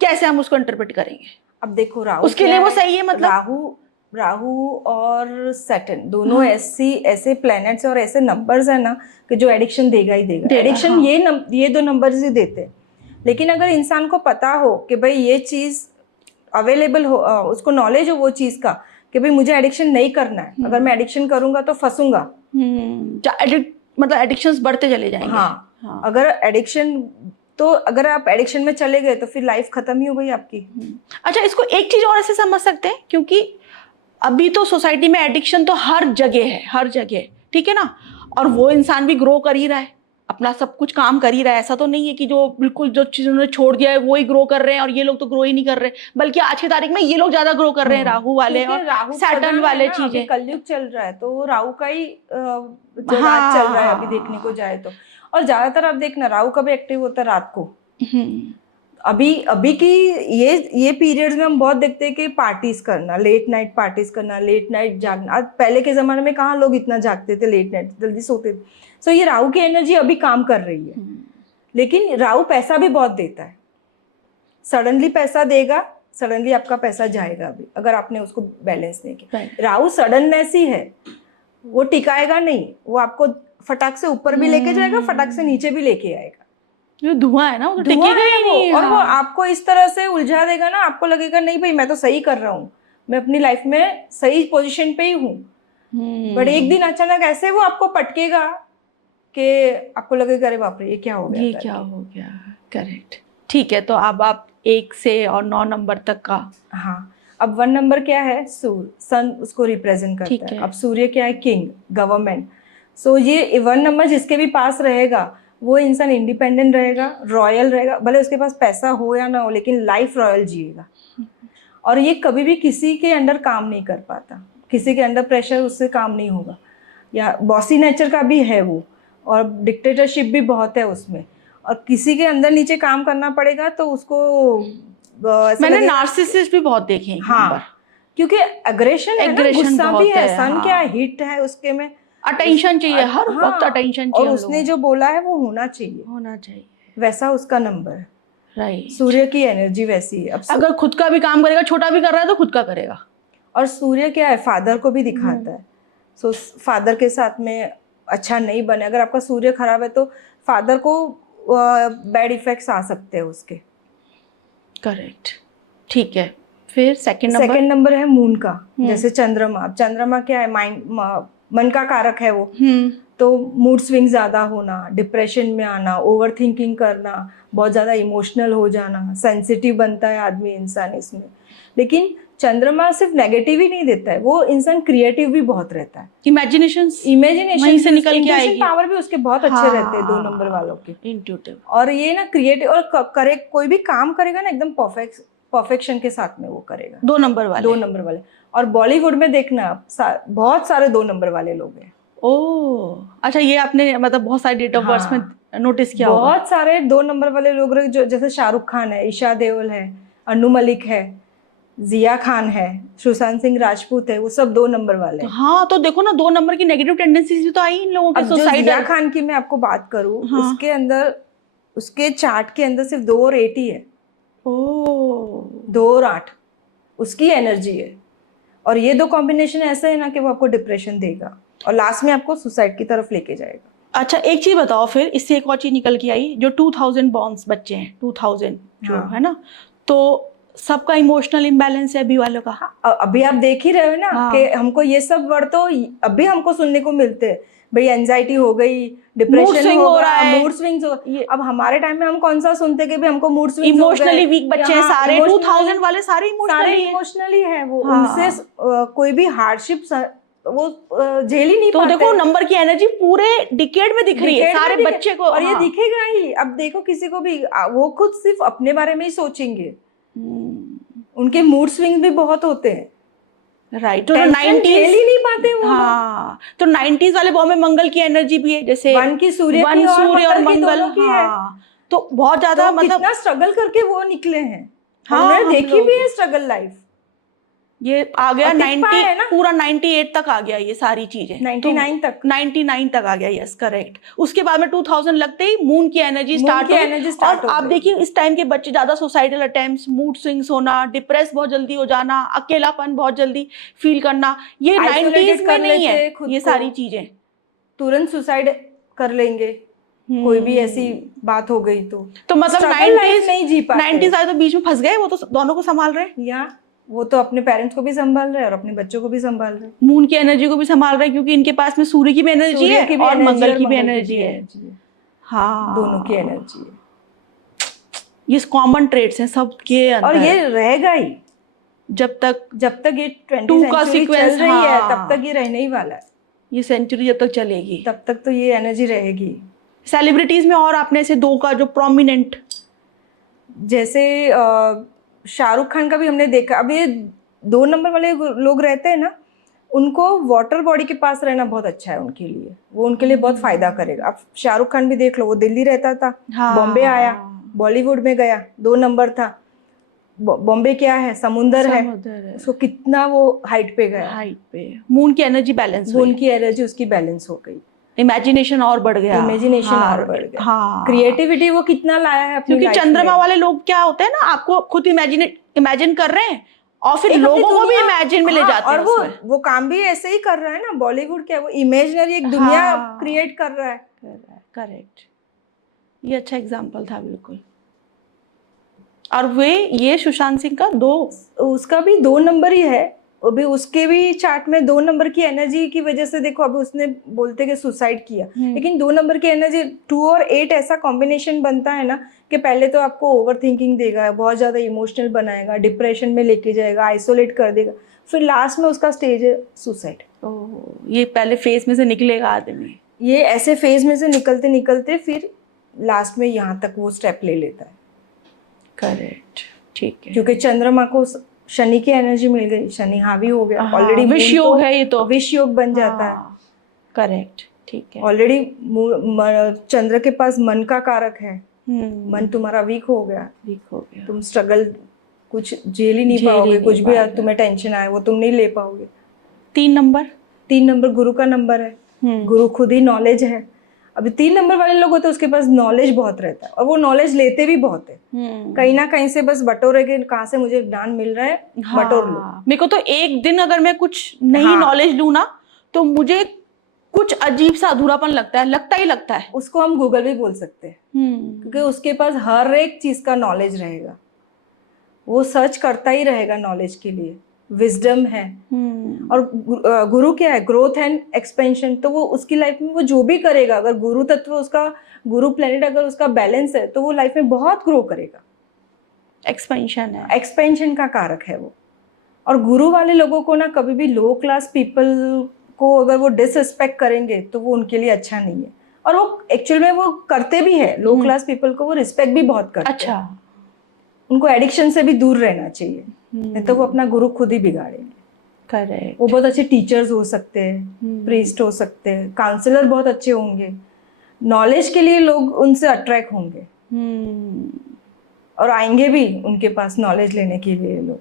कैसे हम उसको इंटरप्रेट करेंगे? अब देखो, राहु उसके लिए वो सही है, मतलब राहु और सैटर्न दोनों ऐसे प्लैनेट्स और ऐसे नंबर्स है ना कि जो एडिक्शन देगा ही देगा। एडिक्शन ये 2 नंबर्स ही देते हैं। लेकिन अगर इंसान को पता हो कि भाई ये चीज अवेलेबल हो, उसको नॉलेज हो वो चीज का कि भाई मुझे एडिक्शन नहीं करना है, अगर मैं एडिक्शन करूंगा तो फंसूंगा, मतलब एडिक्शंस बढ़ते चले जाएंगे। हाँ। अगर अगर आप एडिक्शन में चले गए तो फिर लाइफ खत्म ही हो गई आपकी। अच्छा, इसको एक चीज और ऐसे समझ सकते हैं, क्योंकि अभी तो सोसाइटी में एडिक्शन तो हर जगह है, हर जगह, ठीक है ना, और वो इंसान भी ग्रो कर ही रहा है, अब अपना सब कुछ काम कर ही रहा है। ऐसा तो नहीं है कि जो बिल्कुल जो चीज़ उन्होंने छोड़ दिया है वो ही ग्रो कर रहे हैं और ये लोग तो ग्रो ही नहीं कर रहे, बल्कि आज की तारीख में ये लोग ज्यादा ग्रो कर रहे हैं, राहु वाले क्योंकि और राहु सैटर्न प्रधान है वाले ना, अभी चीजें। कलयुग चल रहा है तो वो राहु का ही जो हाँ राज चल रहा है अभी देखने को जाए तो। और ज्यादातर आप देखना राहु कब एक्टिव होता है, रात को। हम्म, अभी अभी की ये पीरियड्स में हम बहुत देखते हैं कि पार्टीज करना, लेट नाइट पार्टीज करना, लेट नाइट जागना। आज पहले के जमाने में कहाँ लोग इतना जागते थे, लेट नाइट जल्दी सोते थे। सो ये राहु की एनर्जी अभी काम कर रही है। लेकिन राहु पैसा भी बहुत देता है, सडनली पैसा देगा, सडनली आपका पैसा जाएगा भी अगर आपने उसको बैलेंस नहीं किया। राहु सडननेस ही है, वो टिकाएगा नहीं, वो आपको फटाक से ऊपर भी लेके जाएगा, फटाक से नीचे भी लेके आएगा। जो धुआं है ना वो तो धुआं टिकेगा है ही वो, नहीं। और वो हाँ। आपको इस तरह से उलझा देगा ना, आपको लगेगा नहीं भाई मैं तो सही कर रहा हूँ, मैं अपनी लाइफ में सही पोजीशन पे ही हूँ। बट एक दिन अचानक ऐसे वो आपको पटकेगा कि आपको लगेगा अरे बाप रे ये क्या हो गया, ये क्या हो गया। करेक्ट, ठीक है। तो अब आप 1 से और 9 नंबर तक का। हाँ, अब 1 नंबर क्या है, सूर्य, सन उसको रिप्रेजेंट करता है। अब सूर्य क्या है, किंग, गवर्नमेंट। सो ये 1 नंबर जिसके भी पास रहेगा वो इंसान इंडिपेंडेंट रहेगा, रॉयल रहेगा, भले उसके पास पैसा हो या ना हो, लेकिन लाइफ रॉयल जिएगा। और ये कभी भी किसी के अंडर काम नहीं कर पाता, किसी के अंडर प्रेशर उससे काम नहीं होगा, या बॉसी नेचर का भी है वो, और डिक्टेटरशिप भी बहुत है उसमें, और किसी के अंदर नीचे काम करना पड़ेगा तो उसको मैंने नार्सिसिस्ट भी बहुत देखे हैं। हाँ, क्योंकि एग्रेशन है ना, गुस्सा भी है, सन हाँ। क्या हिट है उसके में, अटेंशन चाहिए हर हाँ, वक्त, अटेंशन और चाहिए। उसने जो बोला है वो होना चाहिए, वैसा उसका नंबर है। राइट, सूर्य की एनर्जी वैसी है। अब अगर खुद का भी काम करेगा, छोटा भी कर रहा है तो खुद का करेगा। और सूर्य क्या है, फादर को भी दिखाता है। सो फादर के साथ में अच्छा नहीं बने, अगर आपका सूर्य खराब है तो फादर को बैड इफेक्ट्स आ सकते हैं उसके। करेक्ट, ठीक है। फिर सेकंड नंबर है मून का, जैसे चंद्रमा। चंद्रमा क्या है, माइंड, मन का कारक है वो। तो मूड स्विंग ज्यादा होना, डिप्रेशन में आना, ओवर थिंकिंग करना, बहुत ज्यादा इमोशनल हो जाना, सेंसिटिव बनता है आदमी, इंसान इसमें। लेकिन चंद्रमा सिर्फ नेगेटिव ही नहीं देता है, वो इंसान क्रिएटिव भी बहुत रहता है। इमेजिनेशन से निकल के आएगी, पावर भी उसके बहुत अच्छे रहते हैं 2 नंबर वालों के, इंट्यूटिव। और ये ना क्रिएटिव, और करे कोई भी काम करेगा ना एकदम परफेक्शन के साथ में वो करेगा। 2 नंबर वाले। और बॉलीवुड में देखना आप बहुत सारे 2 नंबर वाले लोग हैं। ओह, अच्छा, ये आपने मतलब बहुत सारे डेट ऑफ बर्थ में नोटिस किया होगा। बहुत सारे 2 नंबर वाले लोग रहे, जो जैसे शाहरुख खान है, ईशा देओल है, अनु मलिक है, जिया खान है, सुशांत सिंह राजपूत है, वो सब 2 नंबर वाले हैं। हाँ, तो देखो ना 2 नंबर की नेगेटिव टेंडेंसीज भी तो आई इन लोगों के सोसाइटी। जिया खान की मैं आपको बात करूँ, उसके अंदर, उसके चार्ट के अंदर सिर्फ 2 और 8 ही है। 2 और 8 उसकी एनर्जी है। और ये 2 कॉम्बिनेशन ऐसा है ना कि वो आपको डिप्रेशन देगा और लास्ट में आपको सुसाइड की तरफ लेके जाएगा। अच्छा, एक चीज बताओ, फिर इससे एक और चीज निकल के आई, जो 2000 बॉर्न्स बच्चे हैं, 2000 जो है ना, तो सबका इमोशनल इम्बैलेंस है अभी वालों का। अभी आप देख ही रहे हो ना कि हमको ये सब वर्ड तो अभी हमको सुनने को मिलते हैं, भाई एंजाइटी हो गई, डिप्रेशन हो रहा है, मूड स्विंग्स हो। अब हमारे टाइम में हम कौन सा सुनते कि भी हमको मूड स्विंग्स, इमोशनली वीक बच्चे हैं सारे, 2000 वाले सारे इमोशनली है वो। उनसे कोई भी हार्डशिप वो झेल ही नहीं पाते। तो देखो नंबर की एनर्जी पूरे डिकेड में दिख रही है सारे बच्चे को, और ये दिखेगा ही। अब देखो किसी को भी, वो खुद सिर्फ अपने बारे में ही सोचेंगे, उनके मूड स्विंग भी बहुत होते हैं। राइट, तो 90s झेल ही नहीं पाते वो। हाँ, तो 90s वाले बॉम्ब में मंगल की एनर्जी भी है, जैसे 1 की सूर्य और मंगल की है। तो बहुत ज्यादा तो मतलब कितना स्ट्रगल करके वो निकले हैं। हमने देखी भी है स्ट्रगल लाइफ। ये आ गया 90, पूरा 98 तक आ गया ये सारी चीजें, 99 तक आ गया। Yes, correct. उसके बाद में 2000 लगते ही मून की एनर्जी स्टार्ट हुई। और आप देखिए इस टाइम के बच्चे ज्यादा सुसाइडल अटेम्प्ट्स, मूड स्विंग्स होना, डिप्रेस बहुत जल्दी हो जाना, अकेलापन बहुत जल्दी फील करना, ये 90s में नहीं है। ये सारी चीजें तुरंत सुसाइड कर लेंगे, कोई भी ऐसी बात हो गई तो मतलब 90s नहीं जी पाते। 90s आए तो बीच में फंस गए, वो तो दोनों को संभाल रहे हैं, या वो तो अपने पेरेंट्स को भी संभाल रहे हैं और अपने बच्चों को भी संभाल रहे हैं, मून की एनर्जी को भी संभाल रहे हैं, क्योंकि इनके पास में सूर्य की भी एनर्जी है और मंगल की भी एनर्जी है। हाँ, दोनों की एनर्जी है। ये कॉमन ट्रेड्स हैं सबके अंदर, और ये रहेगा ही जब तक ये 20 का सीक्वेंस चल रही है, तब तक ये रहने ही वाला है। ये सेंचुरी जब तक चलेगी तब तक तो ये एनर्जी रहेगी। सेलिब्रिटीज में और आपने ऐसे दो का जो प्रोमिनेंट? जैसे शाहरुख खान का भी हमने देखा। अब ये 2 नंबर वाले लोग रहते हैं ना, उनको वाटर बॉडी के पास रहना बहुत अच्छा है उनके लिए, वो उनके लिए बहुत फायदा करेगा। अब शाहरुख खान भी देख लो, वो दिल्ली रहता था, हाँ। बॉम्बे आया, बॉलीवुड में गया, 2 नंबर था। बॉम्बे क्या है, समुंदर है, समुद्र है। उसको कितना वो हाइट पे गया, हाइट पे मून की एनर्जी बैलेंस वो हुई, उनकी एनर्जी उसकी बैलेंस हो गई, इमेजिनेशन और बढ़ गया, इमेजिनेशन हाँ, और बढ़ गया, हाँ, क्रिएटिविटी वो कितना लाया है अपनी क्योंकि लाइफ चंद्रमा में। वाले लोग क्या होते हैं ना, आपको खुद इमेजिन कर रहे हैं और फिर एक अपनी लोगों को भी दुनिया, इमेजिन में ले हाँ, जाते और हैं उसमें। वो काम भी ऐसे ही कर रहा है ना, बॉलीवुड क्या, वो इमेजिनरी एक दुनिया हाँ, क्रिएट कर रहा है। करेक्ट, ये अच्छा एग्जाम्पल था बिल्कुल। और वे ये सुशांत सिंह का दो, उसका भी 2 नंबर ही है, अभी उसके भी चार्ट में 2 नंबर की एनर्जी की वजह से देखो, अभी उसने बोलते कि सुसाइड किया, लेकिन 2 नंबर की एनर्जी 2 और 8 ऐसा कॉम्बिनेशन बनता है ना कि पहले तो आपको ओवर थिंकिंग देगा, बहुत ज़्यादा इमोशनल बनाएगा, डिप्रेशन में लेके जाएगा, आइसोलेट कर देगा, फिर लास्ट में उसका स्टेज है सुसाइड। ये पहले फेज में से निकलेगा आदमी, ये ऐसे फेज में से निकलते निकलते फिर लास्ट में यहाँ तक वो स्टेप ले लेता है। करेक्ट, ठीक है, क्योंकि चंद्रमा को शनि की एनर्जी मिल गई, शनि हावी हो गया ऑलरेडी, विष योग है ये तो, विष योग बन जाता है। करेक्ट, ठीक है, ऑलरेडी चंद्र के पास मन का कारक है, मन तुम्हारा वीक हो गया, तुम स्ट्रगल कुछ झेल ही नहीं पाओगे, कुछ भी तुम्हें टेंशन आए वो तुम नहीं ले पाओगे। 3 नंबर गुरु का नंबर है, गुरु खुद ही नॉलेज है। अभी 3 नंबर वाले लोग होते हैं उसके पास नॉलेज बहुत रहता है, और वो नॉलेज लेते भी बहुत है, कहीं ना कहीं से बस बटोरे के, कहाँ से मुझे ज्ञान मिल रहा है, बटोर लो। मेरे को तो एक दिन अगर मैं कुछ नई नॉलेज लूँ ना, तो मुझे कुछ अजीब सा अधूरापन लगता है। उसको हम गूगल भी बोल सकते हैं, क्योंकि उसके पास हर एक चीज का नॉलेज रहेगा, वो सर्च करता ही रहेगा नॉलेज के लिए, विजडम है। और गुरु क्या है, ग्रोथ एंड एक्सपेंशन, तो वो उसकी लाइफ में वो जो भी करेगा, अगर गुरु तत्व उसका, गुरु प्लेनेट अगर उसका बैलेंस है, तो वो लाइफ में बहुत ग्रो करेगा, एक्सपेंशन है, एक्सपेंशन का कारक है वो। और गुरु वाले लोगों को ना कभी भी लो क्लास पीपल को अगर वो डिसरिस्पेक्ट करेंगे तो वो उनके लिए अच्छा नहीं है, और वो एक्चुअल में वो करते भी है, लो क्लास पीपल को वो रिस्पेक्ट भी बहुत करते हैं। अच्छा, उनको एडिक्शन से भी दूर रहना चाहिए, नहीं तो वो अपना गुरु खुद ही बिगाड़ेंगे। करेक्ट, वो बहुत अच्छे टीचर्स हो सकते हैं, प्रीस्ट हो सकते हैं, काउंसलर बहुत अच्छे होंगे, नॉलेज के लिए लोग उनसे अट्रैक्ट होंगे और आएंगे भी उनके पास नॉलेज लेने के लिए लोग।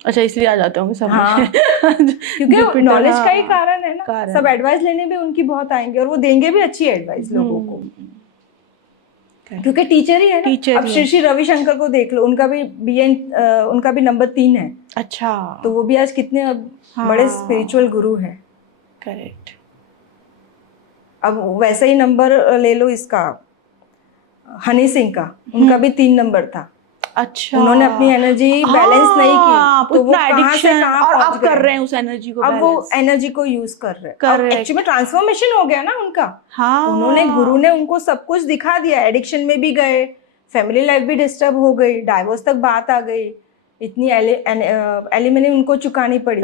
अच्छा, इसलिए आ जाते होंगे सब। हाँ, क्योंकि नॉलेज का ही कारण है ना, सब एडवाइस लेने भी उनकी बहुत आएंगे, और वो देंगे भी अच्छी एडवाइस लोगों को, क्योंकि टीचर ही है ना। अब श्री रविशंकर को देख लो, उनका भी नंबर 3 है। अच्छा, तो वो भी आज कितने बड़े स्पिरिचुअल गुरु हैं। करेक्ट। अब वैसा ही नंबर ले लो इसका, हनी सिंह का, उनका भी 3 नंबर था। अच्छा, उन्होंने अपनी एनर्जी बैलेंस नहीं की, तो वो कहाँ से कहाँ और पहुंच अब गए। कर रहे हैं उस एनर्जी को, अब वो एनर्जी को यूज कर रहे हैं, अब एक्चुअली में ट्रांसफॉर्मेशन हो गया ना उनका। उन्होंने, गुरु ने उनको सब कुछ दिखा दिया, एडिक्शन में भी गए, फैमिली लाइफ भी डिस्टर्ब हो गई, डाइवोर्स तक बात आ गई, इतनी एलिमनी उनको चुकानी पड़ी।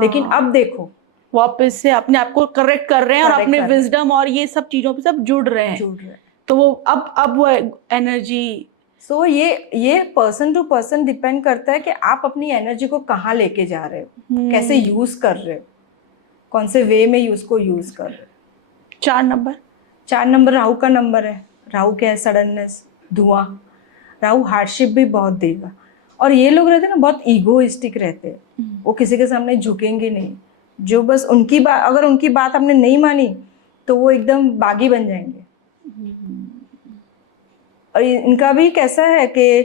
लेकिन अब देखो वापस से अपने आप को करेक्ट कर रहे हैं, और अपने विजडम और ये सब चीजों पे सब जुड़ रहे हैं, तो वो अब वो एनर्जी। सो ये पर्सन टू पर्सन डिपेंड करता है कि आप अपनी एनर्जी को कहाँ लेके जा रहे हो, कैसे यूज कर रहे हो, कौन से वे में उसको यूज कर रहे हो। 4 नंबर राहु का नंबर है। राहु क्या है, सडननेस, धुआं। राहु हार्डशिप भी बहुत देगा, और ये लोग रहते हैं ना बहुत ईगोइस्टिक रहते हैं, वो किसी के सामने झुकेंगे नहीं, जो बस उनकी बात, अगर उनकी बात आपने नहीं मानी तो वो एकदम बागी बन जाएंगे। और इनका भी कैसा है कि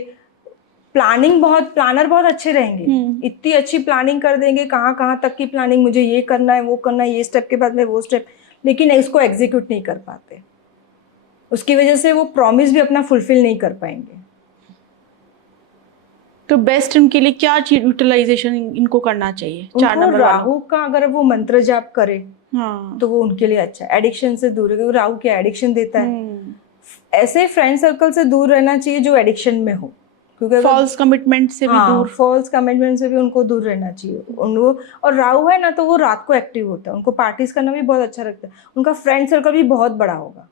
प्लानर बहुत अच्छे रहेंगे, इतनी अच्छी प्लानिंग कर देंगे, कहाँ कहाँ तक की प्लानिंग, मुझे ये करना है, वो करना है, ये स्टेप के बाद में वो स्टेप, लेकिन इसको एग्जीक्यूट नहीं कर पाते, उसकी वजह से वो प्रॉमिस भी अपना फुलफिल नहीं कर पाएंगे। तो बेस्ट उनके लिए क्या चीज यूटिलाइजेशन इनको करना चाहिए? 4 नंबर राहु का अगर वो मंत्र जाप करे तो वो उनके लिए अच्छा है, एडिक्शन से दूर है। राहु क्या एडिक्शन देता है, ऐसे फ्रेंड सर्कल से दूर रहना चाहिए जो एडिक्शन में हो, क्योंकि फॉल्स कमिटमेंट से भी दूर, फॉल्स कमिटमेंट से भी उनको दूर रहना चाहिए उनको। और राहु है ना, तो वो रात को एक्टिव होता है, उनको पार्टीज करना भी बहुत अच्छा लगता है, उनका फ्रेंड सर्कल भी बहुत बड़ा होगा,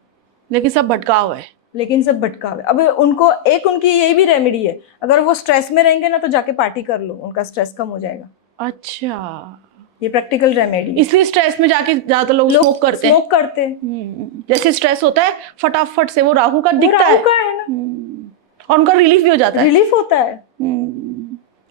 लेकिन सब भटकाव है। लेकिन सब भटकावे। अब उनको एक उनकी यही भी रेमेडी है, अगर वो स्ट्रेस में रहेंगे ना तो जाके पार्टी कर लो, उनका स्ट्रेस कम हो जाएगा। अच्छा, ये प्रैक्टिकल रेमेडी। इसलिए स्ट्रेस में जाके ज्यादातर लोग स्मोक करते हैं। स्मोक करते हैं। जैसे स्ट्रेस होता है फटाफट से वो राहु का वो दिखता राहु है। का है ना, और उनका रिलीफ भी हो जाता है। रिलीफ होता है।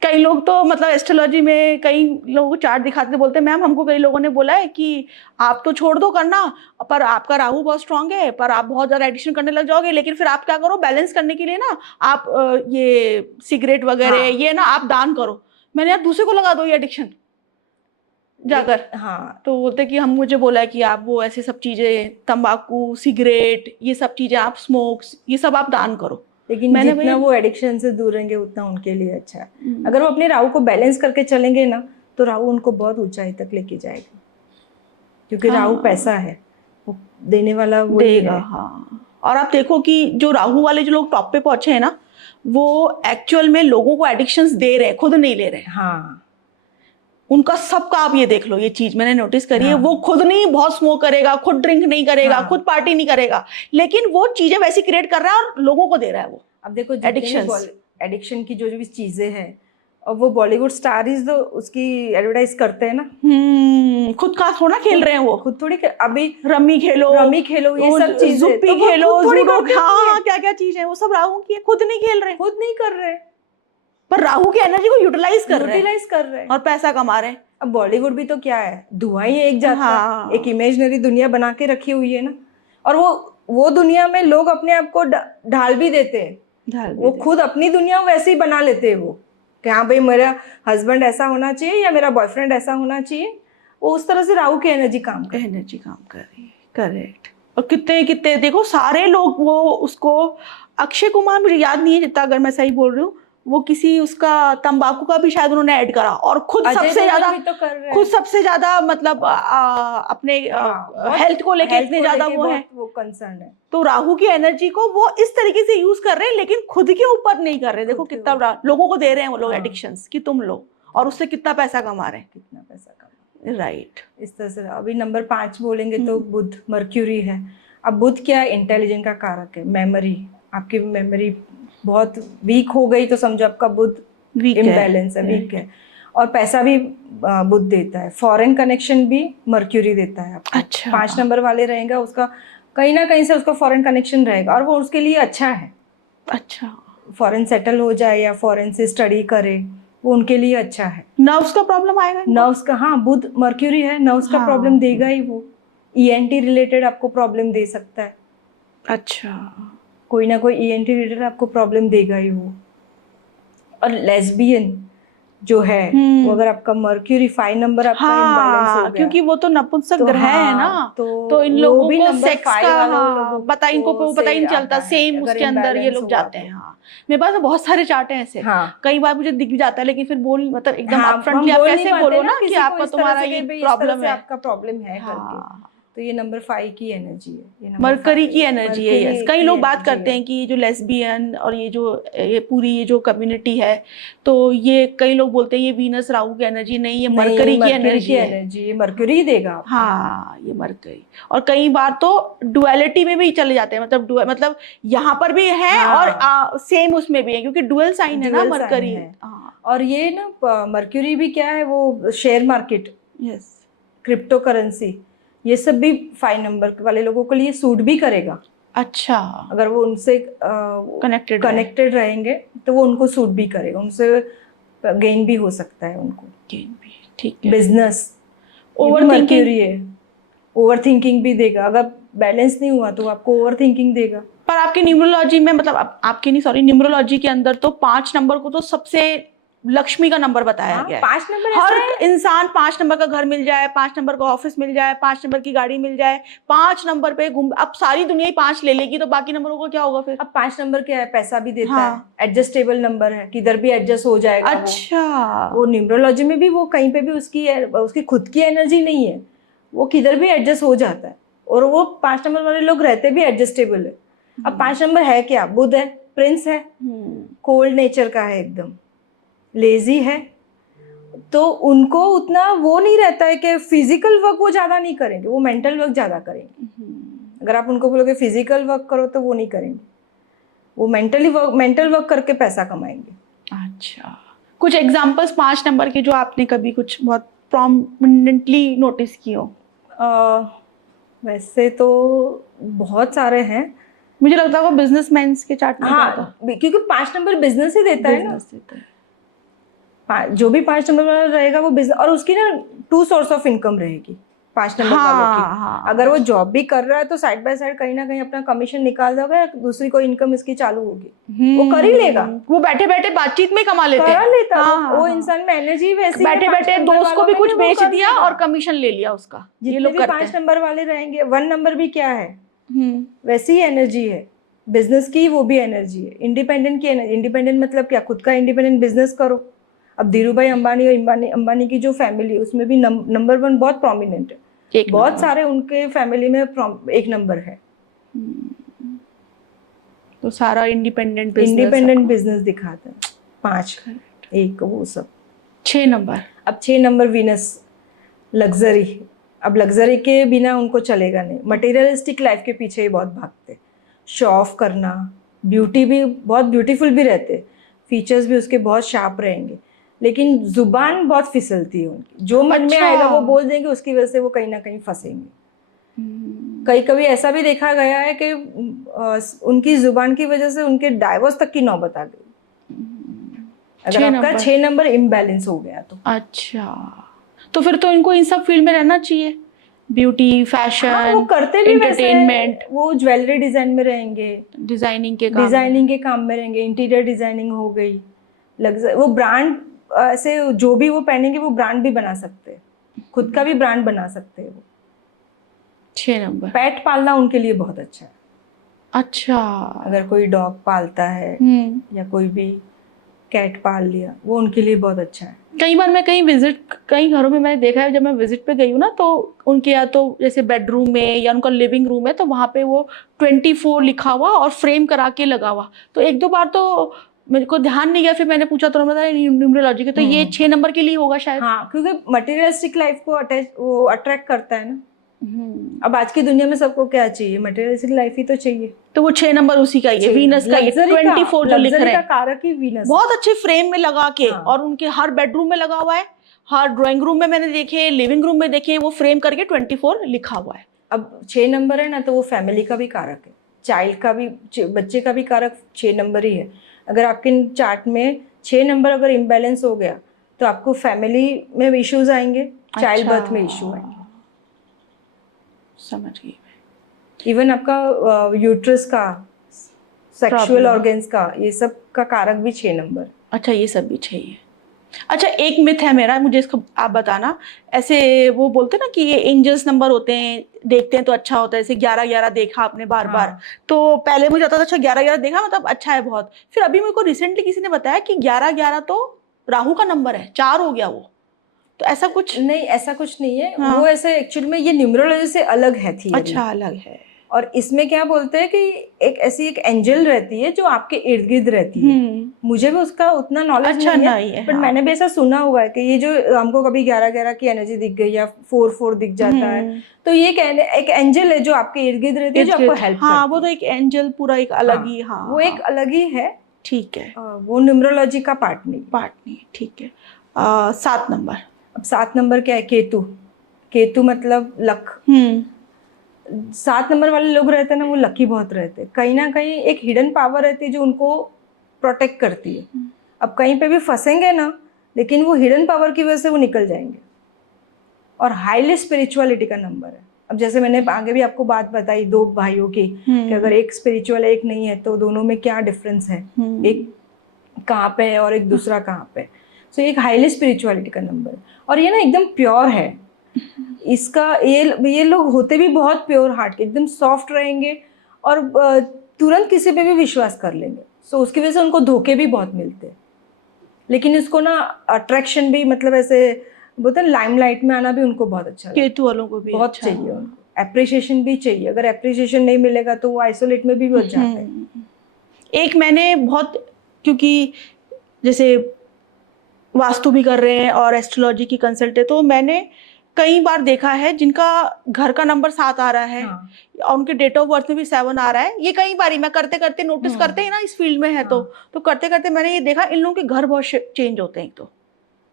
कई लोग तो मतलब एस्ट्रोलॉजी में कई लोग चार्ट दिखाते बोलते हैं मैम हमको कई लोगों ने बोला है कि आप तो छोड़ दो करना, पर आपका राहु बहुत स्ट्रांग है, पर आप बहुत ज्यादा एडिक्शन करने लग जाओगे, लेकिन फिर आप क्या करो बैलेंस करने के लिए ना आप ये सिगरेट वगैरह ये ना आप दान करो। मैंने यार दूसरे को लगा दो ये एडिक्शन जाकर। हाँ, तो बोलते कि हम मुझे बोला है कि आप वो ऐसे सब चीजें तंबाकू सिगरेट ये सब चीजें आप स्मोक ये सब आप दान करो। लेकिन मैंने जितना वो एडिक्शन से दूर रहेंगे उतना उनके लिए अच्छा है। अगर वो अपने राहु को बैलेंस करके चलेंगे ना तो राहु उनको बहुत ऊंचाई तक लेके जाएगा, क्योंकि राहु पैसा है, वो देने वाला वो देगा। है। हाँ, और आप देखो कि जो राहु वाले जो लोग टॉप पे पहुंचे हैं ना वो एक्चुअल में लोगों को एडिक्शंस दे रहे हैं, खुद नहीं ले रहे। हाँ, उनका सबका आप ये देख लो, ये चीज मैंने नोटिस करी है। वो खुद नहीं बहुत स्मोक करेगा, खुद ड्रिंक नहीं करेगा, खुद पार्टी नहीं करेगा, लेकिन वो चीजें वैसी क्रिएट कर रहा है और लोगों को दे रहा है वो। अब देखो एडिक्शन की जो भी चीजें हैं, और वो बॉलीवुड स्टार्स तो उसकी एडवर्टाइज करते हैं ना। खुद का थोड़ा खेल रहे हैं वो, खुद थोड़ी अभी रम्मी खेलो ये सब चीजें, जुप्पी तो खेलो, थोड़ी जूडो, हाँ क्या क्या चीज है वो सब राहु की है, खुद नहीं खेल रहे, खुद नहीं कर रहे, पर राहु की एनर्जी को यूटिलाइज कर रहे हैं और पैसा कमा रहे हैं। अब बॉलीवुड भी तो क्या है, धुआं ही एक जाता, एक इमेजिनरी दुनिया बना के रखी हुई है ना, और वो दुनिया में लोग अपने आप को ढाल भी देते हैं। वो खुद अपनी दुनिया वैसे ही बना लेते हैं वो, कि हाँ भाई मेरा हस्बैंड ऐसा होना चाहिए या मेरा बॉयफ्रेंड ऐसा होना चाहिए। वो उस तरह से राहु की एनर्जी काम कर रही है। करेक्ट। और कितने कितने देखो सारे लोग वो उसको, अक्षय कुमार मुझे याद नहीं है जितना, अगर मैं सही बोल रही हूँ, वो किसी उसका तंबाकू का भी शायद उन्होंने ऐड करा, और खुद सबसे ज्यादा मतलब अपने हेल्थ को लेके इतने ज्यादा वो कंसर्न है। तो राहु की एनर्जी को वो इस तरीके से यूज कर रहे हैं, लेकिन खुद के ऊपर नहीं कर रहे। देखो कितना लोगों को दे रहे हैं वो लोग एडिक्शंस कि तुम लो, और उससे कितना पैसा कमा रहे हैं। राइट। इस तरह से अभी नंबर 5 बोलेंगे तो बुध, मर्क्यूरी है। अब बुध क्या है, इंटेलिजेंस का कारक है, मेमोरी। आपकी मेमोरी बहुत वीक हो गई तो समझो आपका बुध इम्बैलेंस है, वीक है। और पैसा भी बुध देता है, फॉरेन कनेक्शन भी मर्क्यूरी देता है आपको। अच्छा। 5 नंबर वाले रहेगा उसका कहीं ना कहीं से उसका फॉरेन कनेक्शन रहेगा, और वो उसके लिए अच्छा है। अच्छा, फॉरेन सेटल हो जाए या फॉरेन से स्टडी करे, वो उनके लिए अच्छा है। नर्व्स का प्रॉब्लम आएगा, नर्व्स का, हाँ बुध मर्क्यूरी है, नर्व्स का प्रॉब्लम देगा ही वो। ईएनटी रिलेटेड आपको प्रॉब्लम दे सकता है। अच्छा, कोई ना कोई ईएनटी रिलेटेड आपको प्रॉब्लम देगा ही वो। और लेस्बियन जो है वो अगर आपका मर्क्यूरी 5 नंबर आपका इम्बैलेंस हो गया, क्योंकि वो तो नपुंसक ग्रह है ना, तो इन लोगों को सेक्स का पता ही नहीं चलता, सेम उसके अंदर ये लोग जाते हैं। हाँ, मेरे पास बहुत सारे चार्ट हैं ऐसे। कई बार मुझे दिख जाता है, लेकिन फिर बोल मतलब एकदम अपफ्रंटली आप कैसे बोलो ना कि आपका तुम्हारा ये प्रॉब्लम है, आपका प्रॉब्लम है करके। तो ये नंबर 5 की एनर्जी है, मरकरी की एनर्जी है। यस, कई लोग बात करते हैं कि जो लेस्बियन और ये जो ये पूरी ये जो कम्युनिटी है, तो ये कई लोग बोलते हैं ये वीनस राहु की एनर्जी नहीं, ये मरकरी की एनर्जी है। मरकरी देगा। हाँ, ये मरकरी। और कई बार तो डुअलिटी में भी चले जाते हैं, मतलब यहाँ पर भी है और सेम उसमें भी है, क्योंकि डुअल साइन है ना मरकरी। और ये ना मरकरी भी क्या है, वो share market, yes, crypto currency, ये सब भी 5 नंबर वाले लोगों के लिए सूट भी करेगा। अच्छा, अगर वो उनसे कनेक्टेड रहेंगे तो वो उनको सूट भी करेगा, उनसे गेन भी हो सकता है उनको, गेन भी। ठीक है। बिजनेस, ओवर थिंकिंग भी देगा। अगर बैलेंस नहीं हुआ तो आपको ओवर थिंकिंग देगा। पर आपकी न्यूमरोलॉजी में मतलब आपकी नहीं, सॉरी, न्यूमरोलॉजी के अंदर तो 5 नंबर को तो सबसे लक्ष्मी का नंबर बताया गया है। 5 नंबर हर इंसान 5 नंबर का घर मिल जाए, 5 नंबर का ऑफिस मिल जाए, 5 नंबर की गाड़ी मिल जाए, 5 नंबर पे घूम, अब सारी दुनिया ही 5 ले लेगी तो बाकी नंबरों को क्या होगा फिर? अब 5 नंबर क्या है, पैसा भी देता है, एडजस्टेबल नंबर है, किधर भी एडजस्ट हो जाएगा। अच्छा, वो न्यूमरोलॉजी में भी वो कहीं पे भी उसकी खुद की एनर्जी नहीं है, वो किधर भी एडजस्ट हो जाता है, और वो 5 नंबर वाले लोग रहते भी एडजस्टेबल है। अब 5 नंबर है क्या, बुध है, प्रिंस है, कोल्ड नेचर का है, एकदम लेजी है, तो उनको उतना वो नहीं रहता है कि फिजिकल वर्क वो ज्यादा नहीं करेंगे, वो मेंटल वर्क ज्यादा करेंगे। अगर आप उनको बोलोगे फिजिकल वर्क करो तो वो नहीं करेंगे, वो मेंटल वर्क करके पैसा कमाएंगे। अच्छा, कुछ एग्जांपल्स 5 नंबर के जो आपने कभी कुछ बहुत प्रोमिनेंटली नोटिस किए हो? वैसे तो बहुत सारे हैं। मुझे लगता है वो बिजनेसमैन के चार्ट में हाँ, था। क्योंकि 5 नंबर बिजनेस ही देता है ना। बिजनेस देता है। जो भी 5 नंबर वाला रहेगा वो बिजनेस, और उसकी ना 2 सोर्स ऑफ इनकम रहेगी 5 नंबर वालों की। हाँ। अगर वो जॉब भी कर रहा है तो साइड बाय साइड कहीं ना कहीं अपना कमीशन निकाल दोगे, दूसरी कोई इनकम इसकी चालू होगी, वो कर ही लेगा। वो बैठे बैठे बातचीत में कमा लेते करा हैं। लेता हाँ, वो हाँ। इंसान में एनर्जी वैसी है। बैठे 5 बैठे नंबर दोस्त को वालों भी में कुछ वो बेच कर दिया लेगा। और कमीशन ले लिया उसका। ये जितने लोग भी करते 5 हैं। नंबर वाले रहेंगे, 1 नंबर भी क्या है, हम्म। वैसी ही एनर्जी है बिजनेस की, वो भी एनर्जी है। इंडिपेंडेंट की एनर्जी, इंडिपेंडेंट मतलब क्या, खुद का इंडिपेंडेंट बिजनेस करो। अब धीरू भाई अंबानी और अंबानी की जो फैमिली है उसमें भी नंबर 1 बहुत प्रोमिनेंट है। एक बहुत नंबर। सारे उनके फैमिली में 1 नंबर है। तो सारा इंडिपेंडेंट बिजनेस। इंडिपेंडेंट बिजनेस दिखाते हैं। 5 एक वो सब। 6 नंबर। अब 6 नंबर वीनस, लग्जरी। अब लग्जरी के बिना उनको चलेगा नहीं, मटेरियलिस्टिक लाइफ के पीछे ही बहुत भागते, शो ऑफ करना, ब्यूटी भी बहुत ब्यूटीफुल भी रहते, फीचर्स भी उसके बहुत शार्प रहेंगे, लेकिन जुबान बहुत फिसलती है उनकी, जो मन में अच्छा। आएगा वो बोल देंगे, उसकी वजह से वो कहीं ना कहीं फंसेंगे। कई कभी ऐसा भी देखा गया है कि उनकी जुबान की वजह से उनके डाइवोर्स तक की नौबत आ गई, अगर आपका 6 नंबर इम्बैलेंस हो गया तो। अच्छा, तो फिर तो इनको इन सब फील्ड में रहना चाहिए, ब्यूटी, फैशन। हाँ, वो करते भी एंटरटेनमेंट, वो ज्वेलरी डिजाइन में रहेंगे, डिजाइनिंग के काम में रहेंगे, इंटीरियर डिजाइनिंग हो गई, वो ब्रांड, ऐसे जो भी वो पहनेंगे वो ब्रांड भी बना सकते हैं, खुद का भी ब्रांड बना सकते हैं वो। 6 नंबर। पेट पालना उनके लिए बहुत अच्छा है। अच्छा। अगर कोई डॉग पालता है या कोई भी कैट पाल लिया, वो उनके लिए बहुत अच्छा है। कई बार मैं कई घरों में मैंने देखा है, जब मैं विजिट पे गई हूँ ना, तो उनके या तो जैसे बेडरूम में या उनका लिविंग रूम है तो वहाँ पे वो 24 लिखा हुआ और फ्रेम करा के लगा हुआ। तो 1-2 बार तो मेरे को ध्यान नहीं गया, फिर मैंने पूछा तो उन्होंने बताया न्यूमरोलॉजी के, तो ये 6 नंबर के लिए होगा शायद। हाँ, क्योंकि मटेरियलिस्टिक लाइफ को वो अट्रैक्ट करता है ना। अब आज की दुनिया में सबको क्या चाहिए, मटेरियलिस्टिक लाइफ ही तो चाहिए, तो वो 6 नंबर उसी का ही है, वीनस का ही 24 जो लिख रहे हैं, कारक ही वीनस, बहुत अच्छे फ्रेम में लगा के। हाँ। और उनके हर बेडरूम में लगा हुआ है, हर ड्राइंग रूम में मैंने देखे, लिविंग रूम में देखे, वो फ्रेम करके 24 लिखा हुआ है। अब 6 नंबर है ना, तो वो फैमिली का भी कारक है, चाइल्ड का भी, बच्चे का भी कारक 6 नंबर ही है। अगर आपके चार्ट में 6 नंबर अगर इम्बैलेंस हो गया तो आपको फैमिली में इश्यूज आएंगे, चाइल्ड बर्थ में इशू आएंगे। समझ गई। इवन आपका यूट्रस का, सेक्सुअल ऑर्गन्स का, ये सब का कारक भी 6 नंबर। अच्छा, ये सब भी चाहिए। अच्छा, एक मिथ है मेरा, मुझे इसको आप बताना। ऐसे वो बोलते हैं ना कि ये एंजल्स नंबर होते हैं, देखते हैं तो अच्छा होता है, जैसे 11-11 देखा आपने बार बार। तो पहले मुझे आता था अच्छा 11-11 देखा मतलब अच्छा है बहुत, फिर अभी मेरे को रिसेंटली किसी ने बताया कि 11-11 तो राहु का नंबर है, 4 हो गया वो, तो ऐसा कुछ नहीं, ऐसा कुछ नहीं है। वो ऐसे एक्चुअली में ये न्यूमरोलॉजी से अलग है थियरी। अच्छा, अलग है। और इसमें क्या बोलते हैं कि एक एंजल रहती है जो आपके इर्द गिर्द रहती है। मुझे भी उसका उतना नॉलेज नहीं है, बट मैंने भी ऐसा सुना हुआ है कि ये जो हमको कभी 11-11 की एनर्जी दिख गई या 4-4 दिख जाता है, तो ये एक एंजल है जो आपके इर्द गिर्द रहती है, जो आपको हेल्प करती है। वो तो एक एंजल पूरा एक अलग ही, वो एक अलग ही है। ठीक है, वो न्यूमरोलॉजी का पार्ट नहीं। ठीक है। 7 नंबर। अब 7 नंबर क्या है, केतु मतलब लक। 7 नंबर वाले लोग रहते हैं ना, वो लकी बहुत रहते हैं, कहीं ना कहीं एक हिडन पावर रहती है जो उनको प्रोटेक्ट करती है। अब कहीं पे भी फंसेंगे ना, लेकिन वो हिडन पावर की वजह से वो निकल जाएंगे। और हाईली स्पिरिचुअलिटी का नंबर है। अब जैसे मैंने आगे भी आपको बात बताई 2 भाइयों की, कि अगर एक स्पिरिचुअल एक नहीं है तो दोनों में क्या डिफरेंस है, एक कहाँ पे है और एक दूसरा कहाँ पे। सो एक हाईली स्पिरिचुअलिटी का नंबर है, और ये ना एकदम प्योर है। इसका ये लोग होते भी बहुत प्योर हार्ट के, एकदम सॉफ्ट रहेंगे और तुरंत किसी पे भी विश्वास कर लेंगे। सो उसकी वजह से उनको धोखे भी बहुत मिलते हैं, लेकिन इसको ना अट्रैक्शन भी, मतलब ऐसे बोलते हैं लाइमलाइट में आना भी उनको बहुत अच्छा लगता है। केतु वालों को भी बहुत अच्छा चाहिए उनको, एप्रिसिएशन भी चाहिए। अगर एप्रिसिएशन नहीं मिलेगा तो वो आइसोलेट में भी बहुत जाते हैं। एक मैंने बहुत, क्योंकि जैसे वास्तु भी कर रहे हैं और एस्ट्रोलॉजी की कंसल्ट है, तो मैंने कई बार देखा है जिनका घर का नंबर 7 आ रहा है हाँ, और उनके डेट ऑफ बर्थ में भी 7 आ रहा है। ये कई बार ही मैं करते करते नोटिस करते हैं ना, इस फील्ड में है हाँ। तो करते करते मैंने ये देखा इन लोगों के घर बहुत चेंज होते हैं। तो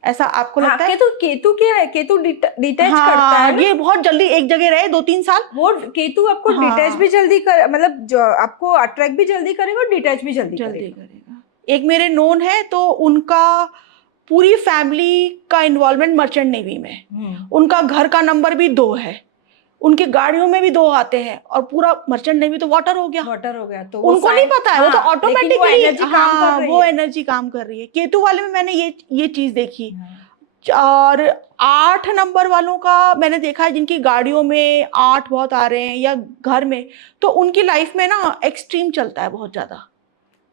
ऐसा आपको हाँ, लगता है? केतु क्या है, केतु डिटैच करता हाँ, है ना। ये बहुत जल्दी एक जगह रहे 2-3 साल। वो केतु आपको हाँ, डिटैच भी जल्दी कर, मतलब जो आपको अट्रैक्ट भी जल्दी करेगा और डिटैच भी जल्दी करेगा। करेगा। एक मेरे नोन है तो उनका पूरी फैमिली का इन्वॉल्वमेंट मर्चेंट नेवी में, उनका घर का नंबर भी 2 है, उनकी गाड़ियों में भी 2 आते हैं और पूरा मर्चेंट नेवी तो वाटर हो गया। वाटर हो गया तो उनको नहीं पता है, वो तो हाँ, ऑटोमेटिकली एनर्जी काम कर रही वो है। एनर्जी काम कर रही है। केतु वाले में मैंने ये चीज देखी। हाँ। और 8 नंबर वालों का मैंने देखा है जिनकी गाड़ियों में 8 बहुत आ रहे हैं या घर में, तो उनकी लाइफ में ना एक्सट्रीम चलता है बहुत ज्यादा।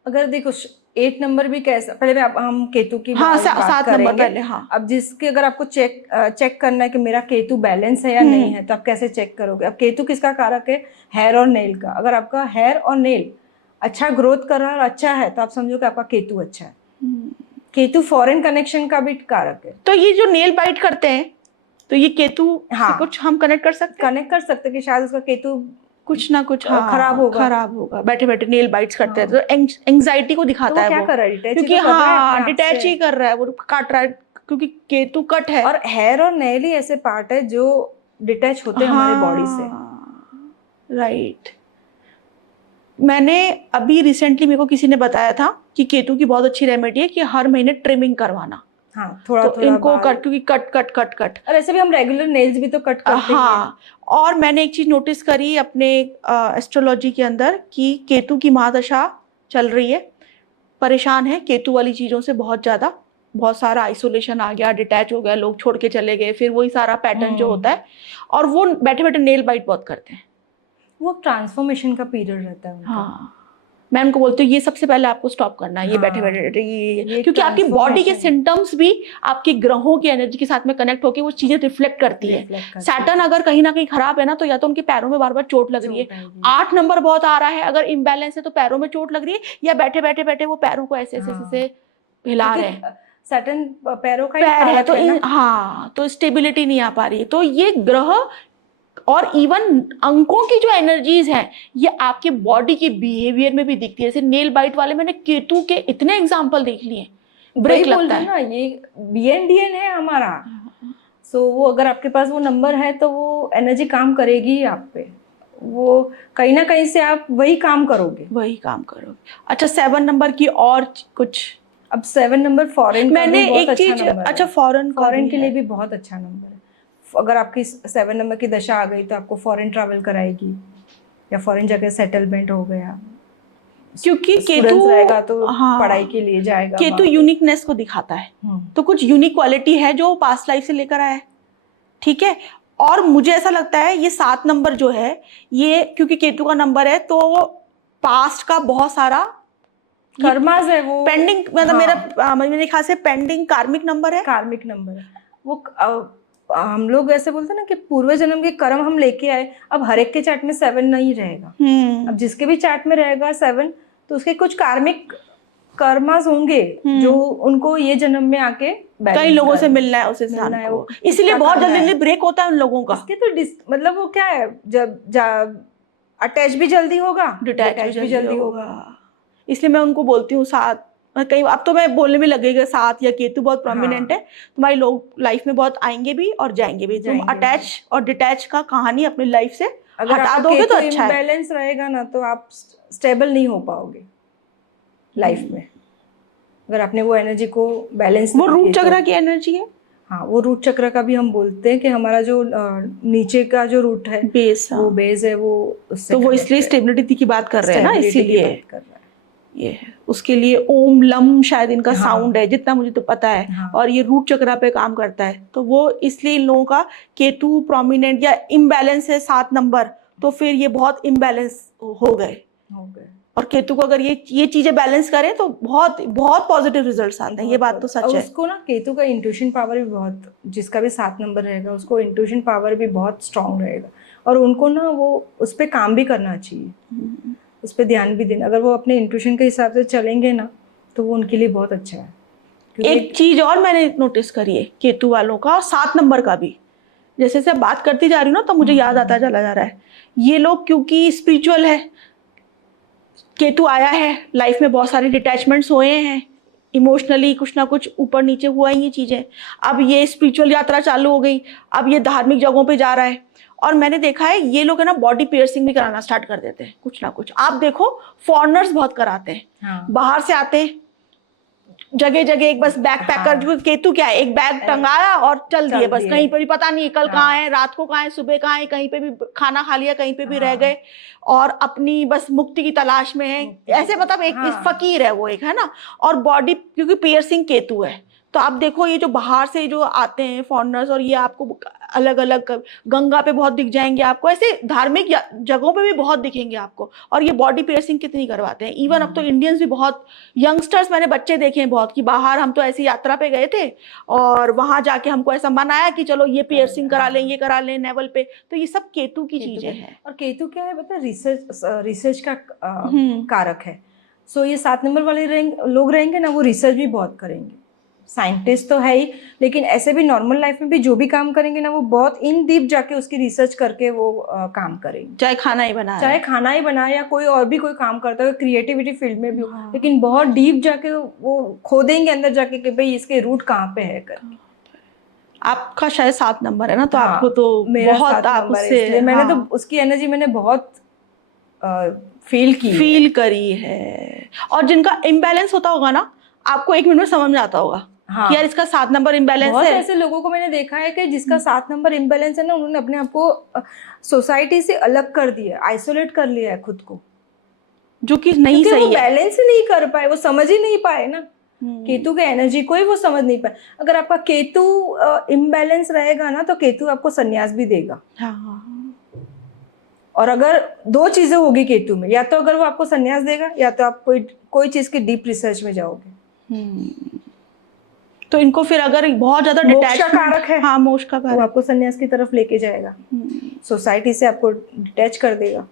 अगर देखो 8 नंबर भी कैसा, पहले हम केतु की हाँ, बात 7 नंबर करेंगे पहले। हाँ, अब जिसके अगर आपको चेक करना है कि मेरा केतु बैलेंस है या नहीं है, तो आप कैसे चेक करोगे? अब केतु किसका कारक है? हेयर और नेल का। अगर आपका हेयर और नेल अच्छा ग्रोथ कर रहा है और अच्छा है तो आप समझो कि आपका केतु अच्छा है। केतु फॉरेन कनेक्शन का भी कारक है। तो ये जो नेल बाइट करते हैं तो ये केतु से कुछ हम कनेक्ट कर सकते हैं? कनेक्ट कर सकते हैं कि शायद उसका केतु कुछ ना कुछ खराब होगा। बैठे बैठे नेल बाइट्स करते हैं तो एंजाइटी को दिखाता है क्या वो, कर रहा है? क्योंकि हाँ डिटैच ही कर रहा है, वो काट रहा है क्योंकि केतु कट है। और हेयर और नेल ही ऐसे पार्ट है जो डिटैच होते हैं हमारे बॉडी से। राइट। मैंने अभी रिसेंटली मेरे को किसी ने बताया था कि केतु की बहुत अच्छी रेमेडी है कि हर महीने ट्रिमिंग करवाना। हाँ, थोड़ा तो इनको क्योंकि कट और ऐसे भी हम रेगुलर नेल्स भी तो कट करते हाँ। और मैंने एक चीज नोटिस करी अपने एस्ट्रोलॉजी के अंदर कि केतु की महादशा चल रही है, परेशान है केतु वाली चीजों से बहुत ज्यादा, बहुत सारा आइसोलेशन आ गया, डिटैच हो गया, लोग छोड़ के चले गए, फिर वही सारा पैटर्न जो होता है। और वो बैठे बैठे नेल बाइट बहुत करते हैं। वो ट्रांसफॉर्मेशन का पीरियड रहता है उनका। हाँ, मैं उनको बोलती हूँ ये सबसे पहले आपको स्टॉप करना है, ये बैठे बैठे ये क्योंकि आपकी बॉडी के सिम्टम्स भी आपके ग्रहों की एनर्जी के साथ में कनेक्ट होकर वो चीजें रिफ्लेक्ट करती है। सैटर्न अगर कहीं ना कहीं खराब है ना, तो या तो उनके पैरों में बार बार चोट लग रही है, 8 नंबर बहुत आ रहा है, अगर इम्बैलेंस है तो पैरों में चोट लग रही है, या बैठे बैठे बैठे वो पैरों को ऐसे ऐसे हिला रहे हैं। सैटर्न पैरों का पैर है तो हाँ, तो स्टेबिलिटी नहीं आ पा रही है। तो ये ग्रह और इवन अंकों की जो एनर्जीज हैं ये आपके बॉडी के बिहेवियर में भी दिखती है। जैसे नेल बाइट वाले मैंने केतु के इतने एग्जांपल देख लिए, ब्रेक लगता है ना, ये BNDN है हमारा। सो वो अगर आपके पास वो नंबर है तो वो एनर्जी काम करेगी ही आप पे, वो कहीं ना कहीं से आप वही काम करोगे। अच्छा, 7 नंबर की और कुछ? अब 7 नंबर फॉरेन मैंने एक चीज, अच्छा फॉरेन के लिए भी बहुत अच्छा नंबर है। अगर आपकी 7 नंबर की दशा आ गई तो आपको फॉरेन ट्रैवल कराएगी या फॉरेन जगह सेटलमेंट हो गया, क्योंकि केतु रहेगा तो पढ़ाई के लिए जाएगा। केतु यूनिकनेस को दिखाता है, तो कुछ यूनिक क्वालिटी है जो पास्ट लाइफ से लेकर आया है, ठीक है। और मुझे ऐसा लगता है ये 7 नंबर जो है ये क्योंकि केतु का नंबर है तो पास्ट का बहुत सारा कर्मास है, वो पेंडिंग, मतलब मेरे ख्याल से पेंडिंग कार्मिक नंबर है। वो हम लोग ऐसे बोलते हैं ना कि पूर्व जन्म के कर्म हम लेके आए। अब हर एक के चार्ट में 7 नहीं रहेगा, अब जिसके भी चार्ट में रहेगा 7 तो उसके कुछ कार्मिक कर्मास होंगे जो उनको ये जन्म में आके कई लोगों से मिलना है, उस इंसान को, इसलिए बहुत जल्दी ब्रेक होता है उन लोगों का। इसके तो मतलब वो क्या है, जब अटैच भी जल्दी होगा, डिटैच भी जल्दी होगा। इसलिए मैं उनको बोलती हूँ 7, कई अब तो मैं बोलने में लगेगा 7 या केतु बहुत प्रोमिनेंट है, तुम्हारी लोग लाइफ में बहुत आएंगे भी और जाएंगे भी। तुम अटैच और डिटैच का कहानी अपनी लाइफ से हटा दोगे तो अच्छा है। बैलेंस रहेगा ना तो आप स्टेबल नहीं हो पाओगे लाइफ में, अगर आपने वो एनर्जी को बैलेंस। वो रूट चक्र की एनर्जी है। हाँ, वो रूट चक्र का भी हम बोलते हैं कि हमारा जो नीचे का जो रूट है, बेस, वो बेस है, वो उससे तो वो इसलिए स्टेबिलिटी की बात कर रहे हैं ना, इसीलिए कर रहा है ये उसके लिए ओम लम शायद इनका साउंड है, जितना मुझे तो पता है। और ये रूट चक्र पे काम करता है, तो वो इसलिए इन लोगों का केतु प्रोमिनेंट या इम्बैलेंस है 7 नंबर, तो फिर ये बहुत इम्बैलेंस हो गए। और केतु को अगर ये चीजें बैलेंस करें तो बहुत बहुत पॉजिटिव रिजल्ट्स आते हैं, ये बात तो सच है। उसको ना केतु का इंट्यूशन पावर भी बहुत, जिसका भी 7 नंबर रहेगा उसको इंट्यूशन पावर भी बहुत स्ट्रांग रहेगा, और उनको ना वो उस पर काम भी करना चाहिए, उस पर ध्यान भी देना। अगर वो अपने इंट्यूशन के हिसाब से चलेंगे ना तो वो उनके लिए बहुत अच्छा है। एक चीज और मैंने नोटिस करी है केतु वालों का और 7 नंबर का भी, जैसे जैसे बात करती जा रही हूँ ना तो मुझे याद आता चला जा रहा है, ये लोग क्योंकि स्पिरिचुअल है, केतु आया है लाइफ में, बहुत सारे डिटैचमेंट्स हुए हैं, इमोशनली कुछ ना कुछ ऊपर नीचे हुआ है ये चीजें, अब ये स्पिरिचुअल यात्रा चालू हो गई, अब ये धार्मिक जगहों पे जा रहा है। और मैंने देखा है ये लोग है ना बॉडी पियर्सिंग भी कराना स्टार्ट कर देते हैं कुछ ना कुछ। आप देखो फॉरेनर्स बहुत कराते हैं, हाँ। बाहर से आते हैं जगह जगह एक बस बैग पैकर, हाँ। केतु क्या है, एक बैग टंगाया और चल दिए, बस दिए। कहीं पर भी पता नहीं कल हाँ। कहाँ है, रात को कहाँ है, सुबह कहाँ है, कहीं पे भी खाना खा लिया, कहीं पे भी रह हाँ। गए और अपनी बस मुक्ति की तलाश में है, ऐसे मतलब एक हाँ। फकीर है वो एक, है ना। और बॉडी क्योंकि पियर्सिंग केतु है, तो आप देखो ये जो बाहर से जो आते हैं फॉरेनर्स, और ये आपको अलग अलग गंगा पे बहुत दिख जाएंगे आपको, ऐसे धार्मिक जगहों पे भी बहुत दिखेंगे आपको। और ये बॉडी पियर्सिंग कितनी करवाते हैं, इवन अब तो इंडियंस भी बहुत, यंगस्टर्स मैंने बच्चे देखे हैं बहुत, कि बाहर हम तो ऐसी यात्रा पे गए थे और वहां जाके हमको ऐसा मन आया कि चलो ये पियर्सिंग करा लें, ये करा लें नेवल पे, तो ये सब केतु की चीजें हैं। और केतु क्या है पता है, रिसर्च का कारक है। सो ये 7 नंबर वाले लोग रहेंगे ना, वो रिसर्च भी बहुत करेंगे। साइंटिस्ट तो है ही, लेकिन ऐसे भी नॉर्मल लाइफ में भी जो भी काम करेंगे ना, वो बहुत इन डीप जाके उसकी रिसर्च करके वो काम करेंगे। चाहे खाना ही बनाए, चाहे खाना ही बनाए या कोई और भी कोई काम करता है क्रिएटिविटी फील्ड में भी हो, लेकिन बहुत डीप जाके वो खोदेंगे अंदर जाके कि भाई इसके रूट कहाँ पे है करके। आपका शायद 7 नंबर है ना, तो हाँ, आपको तो मेरा बहुत 7 आप नंबर है, उससे, इसलिए मैंने हाँ, तो उसकी एनर्जी मैंने बहुत फील करी है। और जिनका इम्बैलेंस होता होगा ना, आपको 1 मिनट में समझ में आता होगा। हाँ। कि यार इसका 7 नंबर इम्बैलेंस बहुत है। ऐसे लोगों को मैंने देखा है कि जिसका 7 नंबर इम्बैलेंस है ना, उन्होंने अपने आप को सोसाइटी से अलग कर दिया, आइसोलेट कर लिया है खुद को, जो कि नहीं सही है, वो बैलेंस ही नहीं कर पाए, वो समझ ही नहीं पाए ना केतु के एनर्जी को ही वो समझ नहीं पाए। अगर आपका केतु इम्बैलेंस रहेगा ना, तो केतु आपको संन्यास भी देगा। हाँ। और अगर 2 चीजें होगी केतु में, या तो अगर वो आपको संन्यास देगा, या तो आप कोई चीज की डीप रिसर्च में जाओगे। तो इनको फिर अगर बहुत ज्यादा मोक्ष का कारक है, हाँ मोक्ष का कारक, तो आपको संन्यास की तरफ लेके जाएगा, सोसाइटी से आपको डिटैच कर देगा।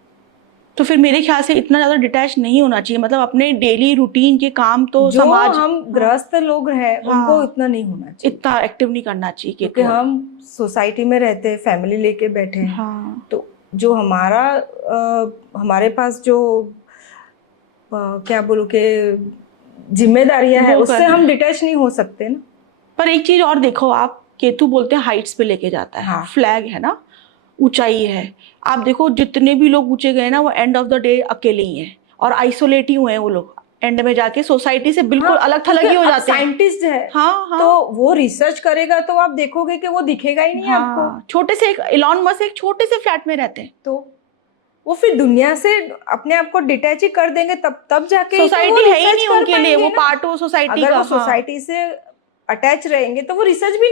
तो फिर मेरे ख्याल से इतना ज्यादा डिटैच नहीं होना चाहिए, मतलब अपने डेली रूटीन के काम तो जो समाज, हम गृहस्थ लोग हैं उनको इतना नहीं होना चाहिए, इतना एक्टिव नहीं करना चाहिए, क्योंकि हम सोसाइटी में रहते हैं, फैमिली लेके बैठे हैं। हाँ। तो जो हमारे पास जो क्या बोलूं के जिम्मेदारियां है, उससे हम डिटैच नहीं हो सकते ना। पर एक चीज और देखो, आप केतु बोलते हैं हाइट्स पे लेके जाता है, हाँ। फ्लैग है ना, ऊंचाई है। आप देखो जितने भी लोग ऊंचे गए ना, वो एंड ऑफ द डे अकेले ही हैं और आइसोलेट ही हुए हैं वो लोग, एंड में जाके सोसाइटी से बिल्कुल अलग थलग ही हो जाते हैं। साइंटिस्ट है, हाँ, तो वो रिसर्च करेगा तो आप देखोगे कि वो दिखेगा ही नहीं आपको। छोटे से इलॉन मस्क एक छोटे से फ्लैट में रहते हैं, तो वो फिर दुनिया से अपने आप को डिटैच ही कर देंगे, तब जाके सोसाइटी है ही नहीं उनके लिए, वो पार्ट हो सोसाइटी का। अगर वो सोसाइटी से अटैच रहेंगे तो वो रिसर्च भी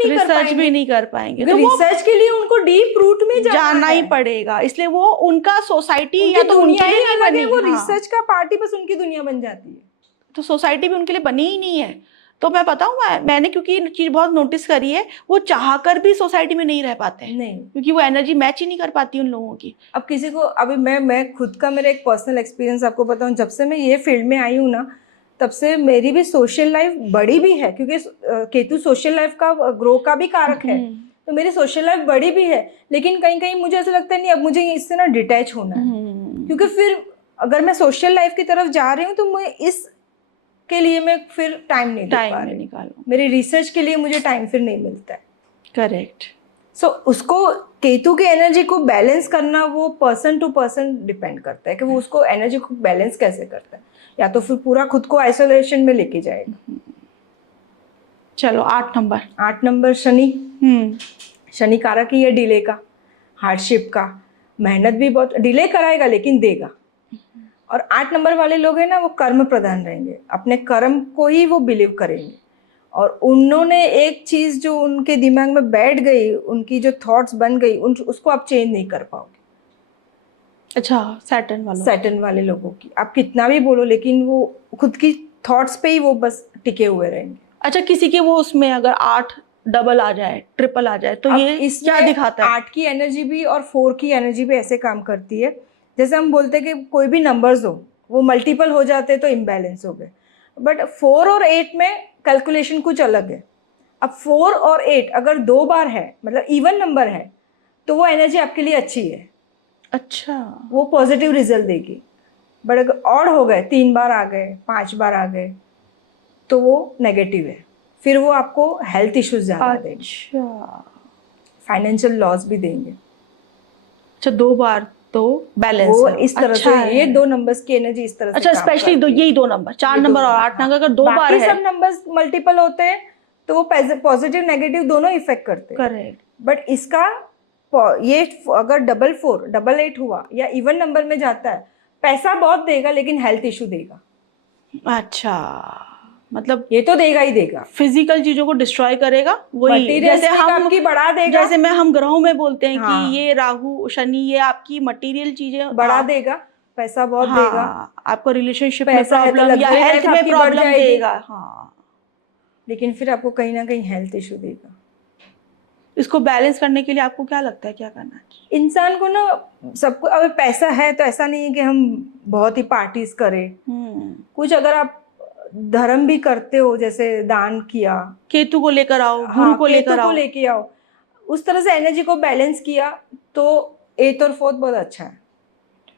नहीं कर पाएंगे। तो रिसर्च के लिए उनको डीप रूट में जाना ही पड़ेगा, इसलिए वो उनका सोसाइटी या तो दुनिया उनके लिए ही नहीं बनी, वो रिसर्च का पार्ट ही बस उनकी दुनिया बन जाती है, तो सोसाइटी भी उनके लिए बनी ही नहीं है। तो मैं बताऊं, मैंने क्योंकि ये चीज बहुत नोटिस करी है, वो चाहकर भी सोसाइटी में नहीं रह पाते हैं, नहीं, क्योंकि वो एनर्जी मैच ही नहीं कर पाती उन लोगों की। अब किसी को, अभी मैं खुद का मेरा एक पर्सनल एक्सपीरियंस आपको बताऊं, जब से मैं ये फील्ड में आई हूँ ना, तब से मेरी भी सोशल लाइफ बड़ी भी है, क्योंकि केतु सोशल लाइफ का ग्रो का भी कारक है, तो मेरी सोशल लाइफ बड़ी भी है। लेकिन कहीं कहीं मुझे ऐसा लगता है नहीं, अब मुझे इससे ना डिटैच होना है, क्योंकि फिर अगर मैं सोशल लाइफ की तरफ जा रही हूँ तो मैं इस के लिए मैं फिर टाइम नहीं निकालूं, मेरी रिसर्च के लिए मुझे टाइम फिर नहीं मिलता है। करेक्ट। सो उसको केतु की एनर्जी को बैलेंस करना वो पर्सन टू पर्सन डिपेंड करता है कि वो उसको एनर्जी को बैलेंस कैसे करता है, या तो फिर पूरा खुद को आइसोलेशन में लेके जाएगा। चलो 8 नंबर शनि कारक ही है डिले का, हार्डशिप का, मेहनत भी बहुत डिले कराएगा लेकिन देगा। और 8 नंबर वाले लोग हैं ना, वो कर्म प्रधान रहेंगे, अपने कर्म को ही वो बिलीव करेंगे, और उन्होंने एक चीज जो उनके दिमाग में बैठ गई, उनकी जो थॉट्स बन गई, उसको आप चेंज नहीं कर पाओगे। अच्छा, सैटर्न वाले लोगों की आप कितना भी बोलो, लेकिन वो खुद की थॉट्स पे ही वो बस टिके हुए रहेंगे। अच्छा, किसी के वो उसमें अगर 8 डबल आ जाए, ट्रिपल आ जाए, तो ये क्या दिखाता है? 8 की एनर्जी भी और 4 की एनर्जी भी ऐसे काम करती है, जैसे हम बोलते हैं कि कोई भी नंबर्स हो, वो मल्टीपल हो जाते तो इम्बैलेंस हो गए, बट 4 और 8 में कैलकुलेशन कुछ अलग है। अब 4 और 8 अगर 2 बार है, मतलब इवन नंबर है, तो वो एनर्जी आपके लिए अच्छी है, अच्छा। वो पॉजिटिव रिजल्ट देगी। बट अगर ऑड हो गए, 3 बार आ गए, 5 बार आ गए, तो वो नेगेटिव है, फिर वो आपको हेल्थ इश्यूज ज़्यादा देंगे, अच्छा फाइनेंशियल लॉस भी देंगे। अच्छा, 2 बार तो बैलेंस वो है, इस तरह अच्छा से ये है। 2 नंबर्स की एनर्जी इस तरह से अच्छा, काम स्पेशली करती है। यही 2 नंबर, 4 ये 2 नंबर और नंबर, 8 हाँ। नंबर, अगर 2 बार बाकी है। सब नंबर्स मल्टीपल होते हैं तो वो पॉजिटिव नेगेटिव दोनों इफेक्ट करते हैं। करेक्ट। बट इसका ये अगर 4, 4, 8 हुआ या इवन नंबर में जाता है, पैसा बहुत देगा लेकिन हेल्थ इशू देगा। अच्छा, मतलब ये तो देगा ही देगा, फिजिकल चीजों को डिस्ट्रॉय करेगा, वही जैसे मटेरियलिस्टिक हम, आपकी बढ़ा देगा, जैसे मैं हम ग्रहों में बोलते हैं कि हाँ, ये राहु शनि, ये आपकी मटेरियल चीजें बढ़ा देगा, पैसा बहुत देगा। हाँ, आपको रिलेशनशिप में पैसा है तो प्रॉब्लम या लग्जरी हेल्थ लाइफ में आपकी बढ़ प्रॉब्लम जाएगी, देगा। हाँ, लेकिन फिर आपको कहीं ना कहीं हेल्थ इशू देगा। इसको बैलेंस करने के लिए आपको क्या लगता है, क्या करना चाहिए? इंसान को ना, सबको अगर पैसा है तो ऐसा नहीं है कि हम बहुत ही पार्टीज करें। कुछ अगर आप धर्म भी करते हो, जैसे दान किया, केतु को लेकर आओ, गुरु हाँ, को केतु लेकर को आओ। लेके आओ, उस तरह से एनर्जी को बैलेंस किया तो 8 और 4 बहुत अच्छा है।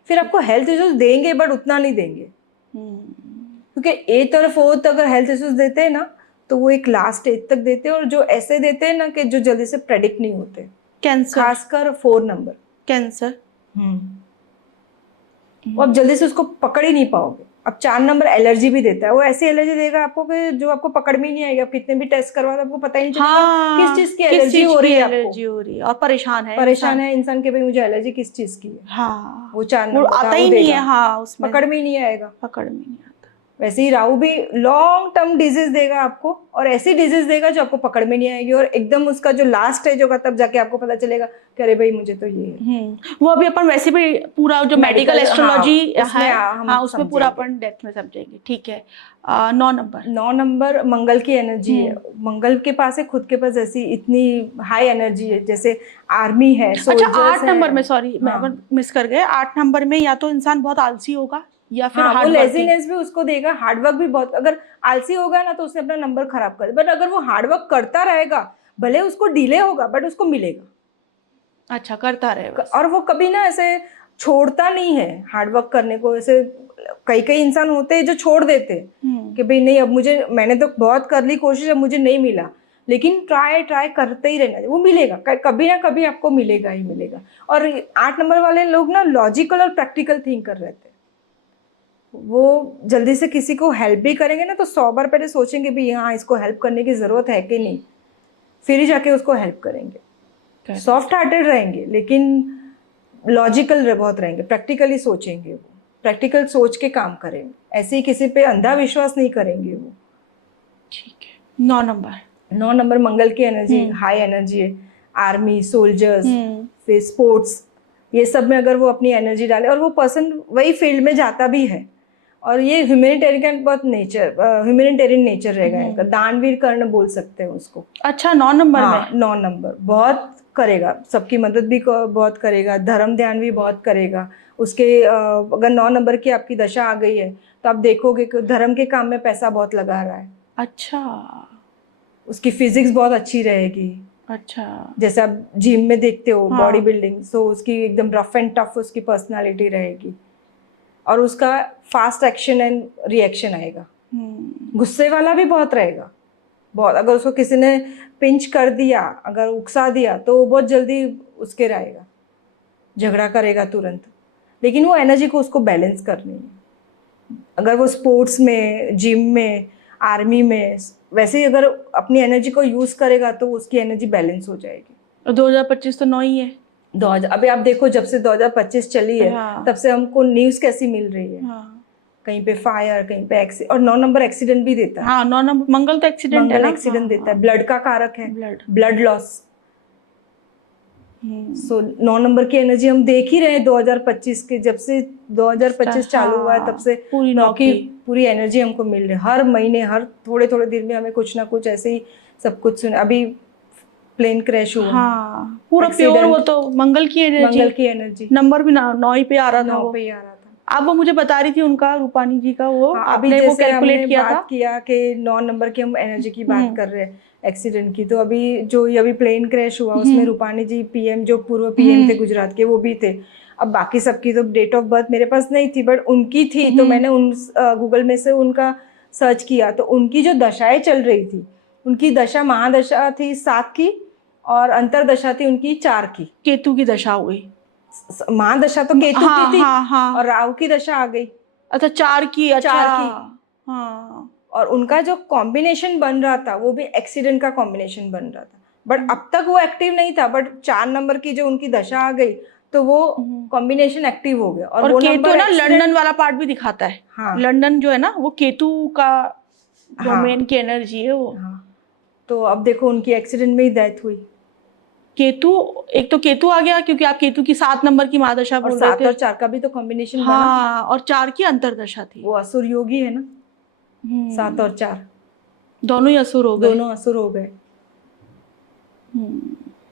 फिर आपको हेल्थ इश्यूज देंगे बट उतना नहीं देंगे, क्योंकि 8 और 4 अगर हेल्थ इश्यूज देते हैं ना, तो वो एक लास्ट एज तक देते हैं, और जो ऐसे देते हैं ना कि जो जल्दी से प्रेडिक्ट नहीं होते, कैंसर। खासकर 4 नंबर। कैंसर। वो आप जल्दी से उसको पकड़ ही नहीं पाओगे। अब 4 नंबर एलर्जी भी देता है, वो ऐसी एलर्जी देगा आपको कि जो आपको पकड़ में ही नहीं आएगी। आप कितने भी टेस्ट करवा दो, आपको पता ही नहीं चलेगा हाँ, किस चीज की एलर्जी हो रही है आपको। एलर्जी हो रही है, और परेशान है परेशान है इंसान के, भाई मुझे एलर्जी किस चीज की है। हाँ, वो 4 वो नंबर आता राहु ही नहीं देगा, है। हाँ, उसमें पकड़ में ही नहीं आएगा। पकड़ में नहीं आता। वैसे ही राहु भी लॉन्ग टर्म डिजीज देगा आपको, और ऐसी डिजीज देगा जो आपको पकड़ में नहीं आएगी, और एकदम उसका जो लास्ट स्टेज होगा तब जाके आपको पता चलेगा कि अरे भाई मुझे तो ये है। वो अभी अपन वैसे भी पूरा जो मेडिकल एस्ट्रोलॉजी उसमें है, हम हाँ, उसमें पूरा समझेंगे। अपन डेप्थ में समझेंगे। ठीक है। 9 नंबर। 9 नंबर मंगल की एनर्जी है। मंगल के पास है, खुद के पास ऐसी इतनी हाई एनर्जी है, जैसे आर्मी है, अच्छा, सोल्जर्स 8 नंबर में, सॉरी मैं हाँ, मिस कर गए। 8 नंबर में या तो इंसान बहुत आलसी होगा या फिर हाँ, वो हार्ड वर्किंग। लेजीनेस भी उसको देगा, हार्डवर्क भी बहुत। अगर आलसी होगा ना तो उसने अपना नंबर खराब कर दिया, बट अगर वो हार्डवर्क करता रहेगा, भले उसको डिले होगा बट उसको मिलेगा। अच्छा, करता रहे बस। और वो कभी ना ऐसे छोड़ता नहीं है हार्डवर्क करने को। ऐसे कई कई इंसान होते हैं जो छोड़ देते हैं कि भाई नहीं, अब मुझे, मैंने तो बहुत कर ली कोशिश, अब मुझे नहीं मिला, लेकिन ट्राई ट्राई करते ही रहना, वो मिलेगा, कभी ना कभी आपको मिलेगा ही मिलेगा। और 8 नंबर वाले लोग ना लॉजिकल और प्रैक्टिकल थिंक कर रहे थे, वो जल्दी से किसी को हेल्प भी करेंगे ना तो 100 बार पहले सोचेंगे भी हाँ इसको हेल्प करने की ज़रूरत है कि नहीं, फिर ही जाके उसको हेल्प करेंगे। सॉफ्ट हार्टेड रहेंगे लेकिन लॉजिकल बहुत रहेंगे, प्रैक्टिकली सोचेंगे, वो प्रैक्टिकल सोच के काम करेंगे, ऐसे ही किसी पे अंधा विश्वास नहीं करेंगे वो। ठीक है। 9 नंबर। 9 नंबर मंगल की एनर्जी हाई एनर्जी है। आर्मी, सोल्जर्स, फिर स्पोर्ट्स, ये सब में अगर वो अपनी एनर्जी डाले, और वो पर्सन वही फील्ड में जाता भी है, और ये ह्यूमैनिटेरियन बहुत नेचर, ह्यूमैनिटेरियन नेचर रहेगा इनका, दानवीर कर्ण बोल सकते हैं उसको। अच्छा, 9 नंबर हाँ, में। 9 नंबर बहुत करेगा, सबकी मदद भी बहुत करेगा, धर्म ध्यान भी बहुत करेगा उसके। अगर 9 नंबर की आपकी दशा आ गई है तो आप देखोगे कि धर्म के काम में पैसा बहुत लगा रहा है। अच्छा। उसकी फिजिक्स बहुत अच्छी रहेगी। अच्छा। जैसे आप जिम में देखते हो, हाँ। बॉडी बिल्डिंग, सो उसकी एकदम रफ एंड टफ उसकी पर्सनालिटी रहेगी, और उसका फास्ट एक्शन एंड रिएक्शन आएगा। गुस्से वाला भी बहुत रहेगा, बहुत। अगर उसको किसी ने पिंच कर दिया, अगर उकसा दिया, तो वो बहुत जल्दी उसके रहेगा, झगड़ा करेगा तुरंत। लेकिन वो एनर्जी को उसको बैलेंस करनी है। अगर वो स्पोर्ट्स में, जिम में, आर्मी में, वैसे ही अगर अपनी एनर्जी को यूज करेगा तो उसकी एनर्जी बैलेंस हो जाएगी। 2025 तो 9 ही है। 2000, अभी आप देखो जब से 2025 चली है, हाँ। तब से हमको न्यूज कैसी मिल रही है। हाँ। कहीं पे फायर, कहीं पे एक्सीडेंट, और 9 नंबर एक्सीडेंट भी देता है। हाँ, 9 नंबर मंगल तो एक्सीडेंट है मंगल ना। एक्सीडेंट हाँ, देता है, ब्लड का कारक है, ब्लड लॉस। सो 9 नंबर की एनर्जी हम देख ही रहे हैं 2025 के, जब से 2025 चालू हुआ है तब से पूरी 9 की की पूरी एनर्जी हमको मिल रही है। हर महीने, हर थोड़े थोड़े दिन में हमें कुछ ना कुछ ऐसे ही सब कुछ सुन। अभी प्लेन क्रैश हुआ, हाँ, पूरा प्योर, वो तो मंगल की एनर्जी। मंगल की एनर्जी, नंबर भी 9 ही पे आ रहा था, 9 वो पे ही आ रहा था। आप वो मुझे बता रही थी उनका, रूपानी जी का, वो हाँ, अभी आपने वो जैसे कैलकुलेट हमने किया बात था। किया कि 9 नंबर की हम एनर्जी की बात कर रहे हैं एक्सीडेंट की, तो अभी जो ये अभी प्लेन क्रैश हुआ उसमें रूपानी जी पीएम, जो पूर्व पीएम थे गुजरात के, वो भी थे। अब बाकी सबकी तो डेट ऑफ बर्थ मेरे पास नहीं थी, बट उनकी थी, तो मैंने उन गूगल में से उनका सर्च किया, तो उनकी जो दशाएं चल रही थी, उनकी दशा महादशा थी 7 की और अंतरदशा थी उनकी 4 की। केतु की दशा हुई। महादशा तो केतु हाँ की थी हाँ हाँ। और राहु की दशा आ गई अच्छा 4 की, अच्छा 4 की। हाँ। और उनका जो कॉम्बिनेशन बन रहा था वो भी एक्सीडेंट का कॉम्बिनेशन बन रहा था, बट अब तक वो एक्टिव नहीं था, बट 4 नंबर की जो उनकी दशा आ गई तो वो कॉम्बिनेशन एक्टिव हो गया। और वो केतु नंबर ना लंदन वाला पार्ट भी दिखाता है। हाँ, लंदन जो है ना वो केतु का डोमेन हाँ, की एनर्जी है वो। हाँ। तो अब देखो उनकी एक्सीडेंट में ही डेथ हुई। केतु, एक तो केतु आ गया क्योंकि आप केतु की 7 नंबर की महादशा और बोल रहे 7 थे। और 4 का भी तो कॉम्बिनेशन बना, हाँ, और 4 की अंतरदशा थी। वो असुर योगी है ना, 7 और 4 दोनों ही असुर हो गए। दोनों असुर हो गए।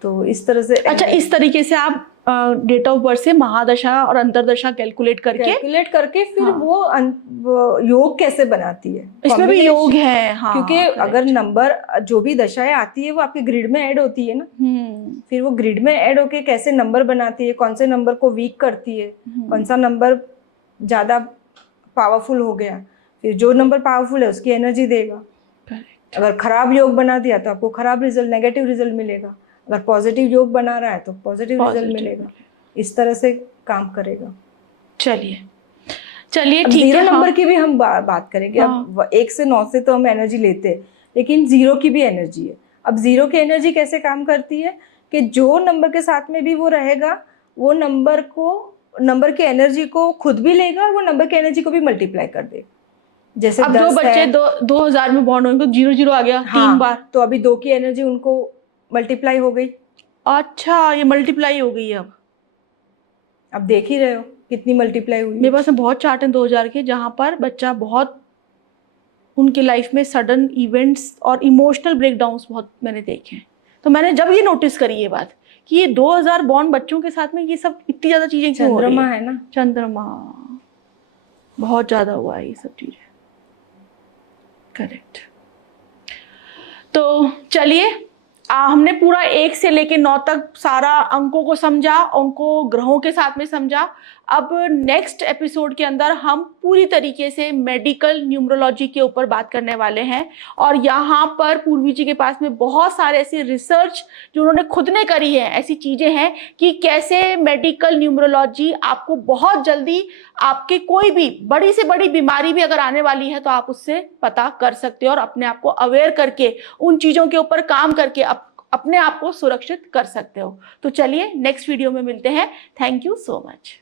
तो इस तरह से अच्छा, इस तरीके से आप डेट ऑफ बर्थ से महादशा और अंतरदशा कैलकुलेट करके फिर हाँ। वो योग कैसे बनाती है, इसमें भी योग combination। है हाँ, क्योंकि अगर नंबर जो भी दशाएं आती है वो आपके ग्रिड में ऐड होती है ना, फिर वो ग्रिड में ऐड होके कैसे नंबर बनाती है, कौन से नंबर को वीक करती है, कौन सा नंबर ज्यादा पावरफुल हो गया, फिर जो नंबर पावरफुल है उसकी एनर्जी देगा। अगर खराब योग बना दिया तो आपको खराब रिजल्ट, नेगेटिव रिजल्ट मिलेगा। अगर पॉजिटिव योग बना रहा है तो पॉजिटिव रिजल्ट मिलेगा। इस तरह से काम करेगा। चलिए ठीक है। 0 नंबर की भी हम बात करेंगे। अब 1 से 9 से तो हम एनर्जी लेते हैं, लेकिन 0 की भी एनर्जी है। अब 0 की एनर्जी कैसे काम करती है कि जो नंबर के साथ में भी वो रहेगा, वो नंबर की एनर्जी को खुद भी लेगा और वो नंबर की एनर्जी को भी मल्टीप्लाई कर देगा। जैसे अब जो बच्चे 2000 में बॉर्न होंगे 0 आ गया 3 बार, तो अभी 2 की एनर्जी उनको मल्टीप्लाई हो गई। अच्छा, ये मल्टीप्लाई हो गई है। अब देख ही रहे हो कितनी मल्टीप्लाई हुई। मेरे पास में बहुत चार्ट हैं 2000 के, जहां पर बच्चा बहुत, उनके लाइफ में सडन इवेंट्स और इमोशनल ब्रेकडाउन्स बहुत मैंने देखे हैं। तो मैंने जब ये नोटिस करी ये बात कि ये 2000 बॉर्न बच्चों के साथ में ये सब इतनी ज्यादा चीजें क्यों हो रही चंद्रमा है ना, चंद्रमा बहुत ज्यादा हुआ है ये सब चीजें। करेक्ट। तो चलिए, हमने पूरा 1 से लेके 9 तक सारा अंकों को समझा, उनको ग्रहों के साथ में समझा। अब नेक्स्ट एपिसोड के अंदर हम पूरी तरीके से मेडिकल न्यूमरोलॉजी के ऊपर बात करने वाले हैं। और यहाँ पर पूर्वी जी के पास में बहुत सारे ऐसे रिसर्च जो उन्होंने खुद ने करी है, ऐसी चीजें हैं कि कैसे मेडिकल न्यूमरोलॉजी आपको बहुत जल्दी, आपके कोई भी बड़ी से बड़ी बीमारी भी अगर आने वाली है तो आप उससे पता कर सकते हो और अपने आप को अवेयर करके उन चीजों के ऊपर काम करके अपने आप को सुरक्षित कर सकते हो। तो चलिए नेक्स्ट वीडियो में मिलते हैं। Thank you so much.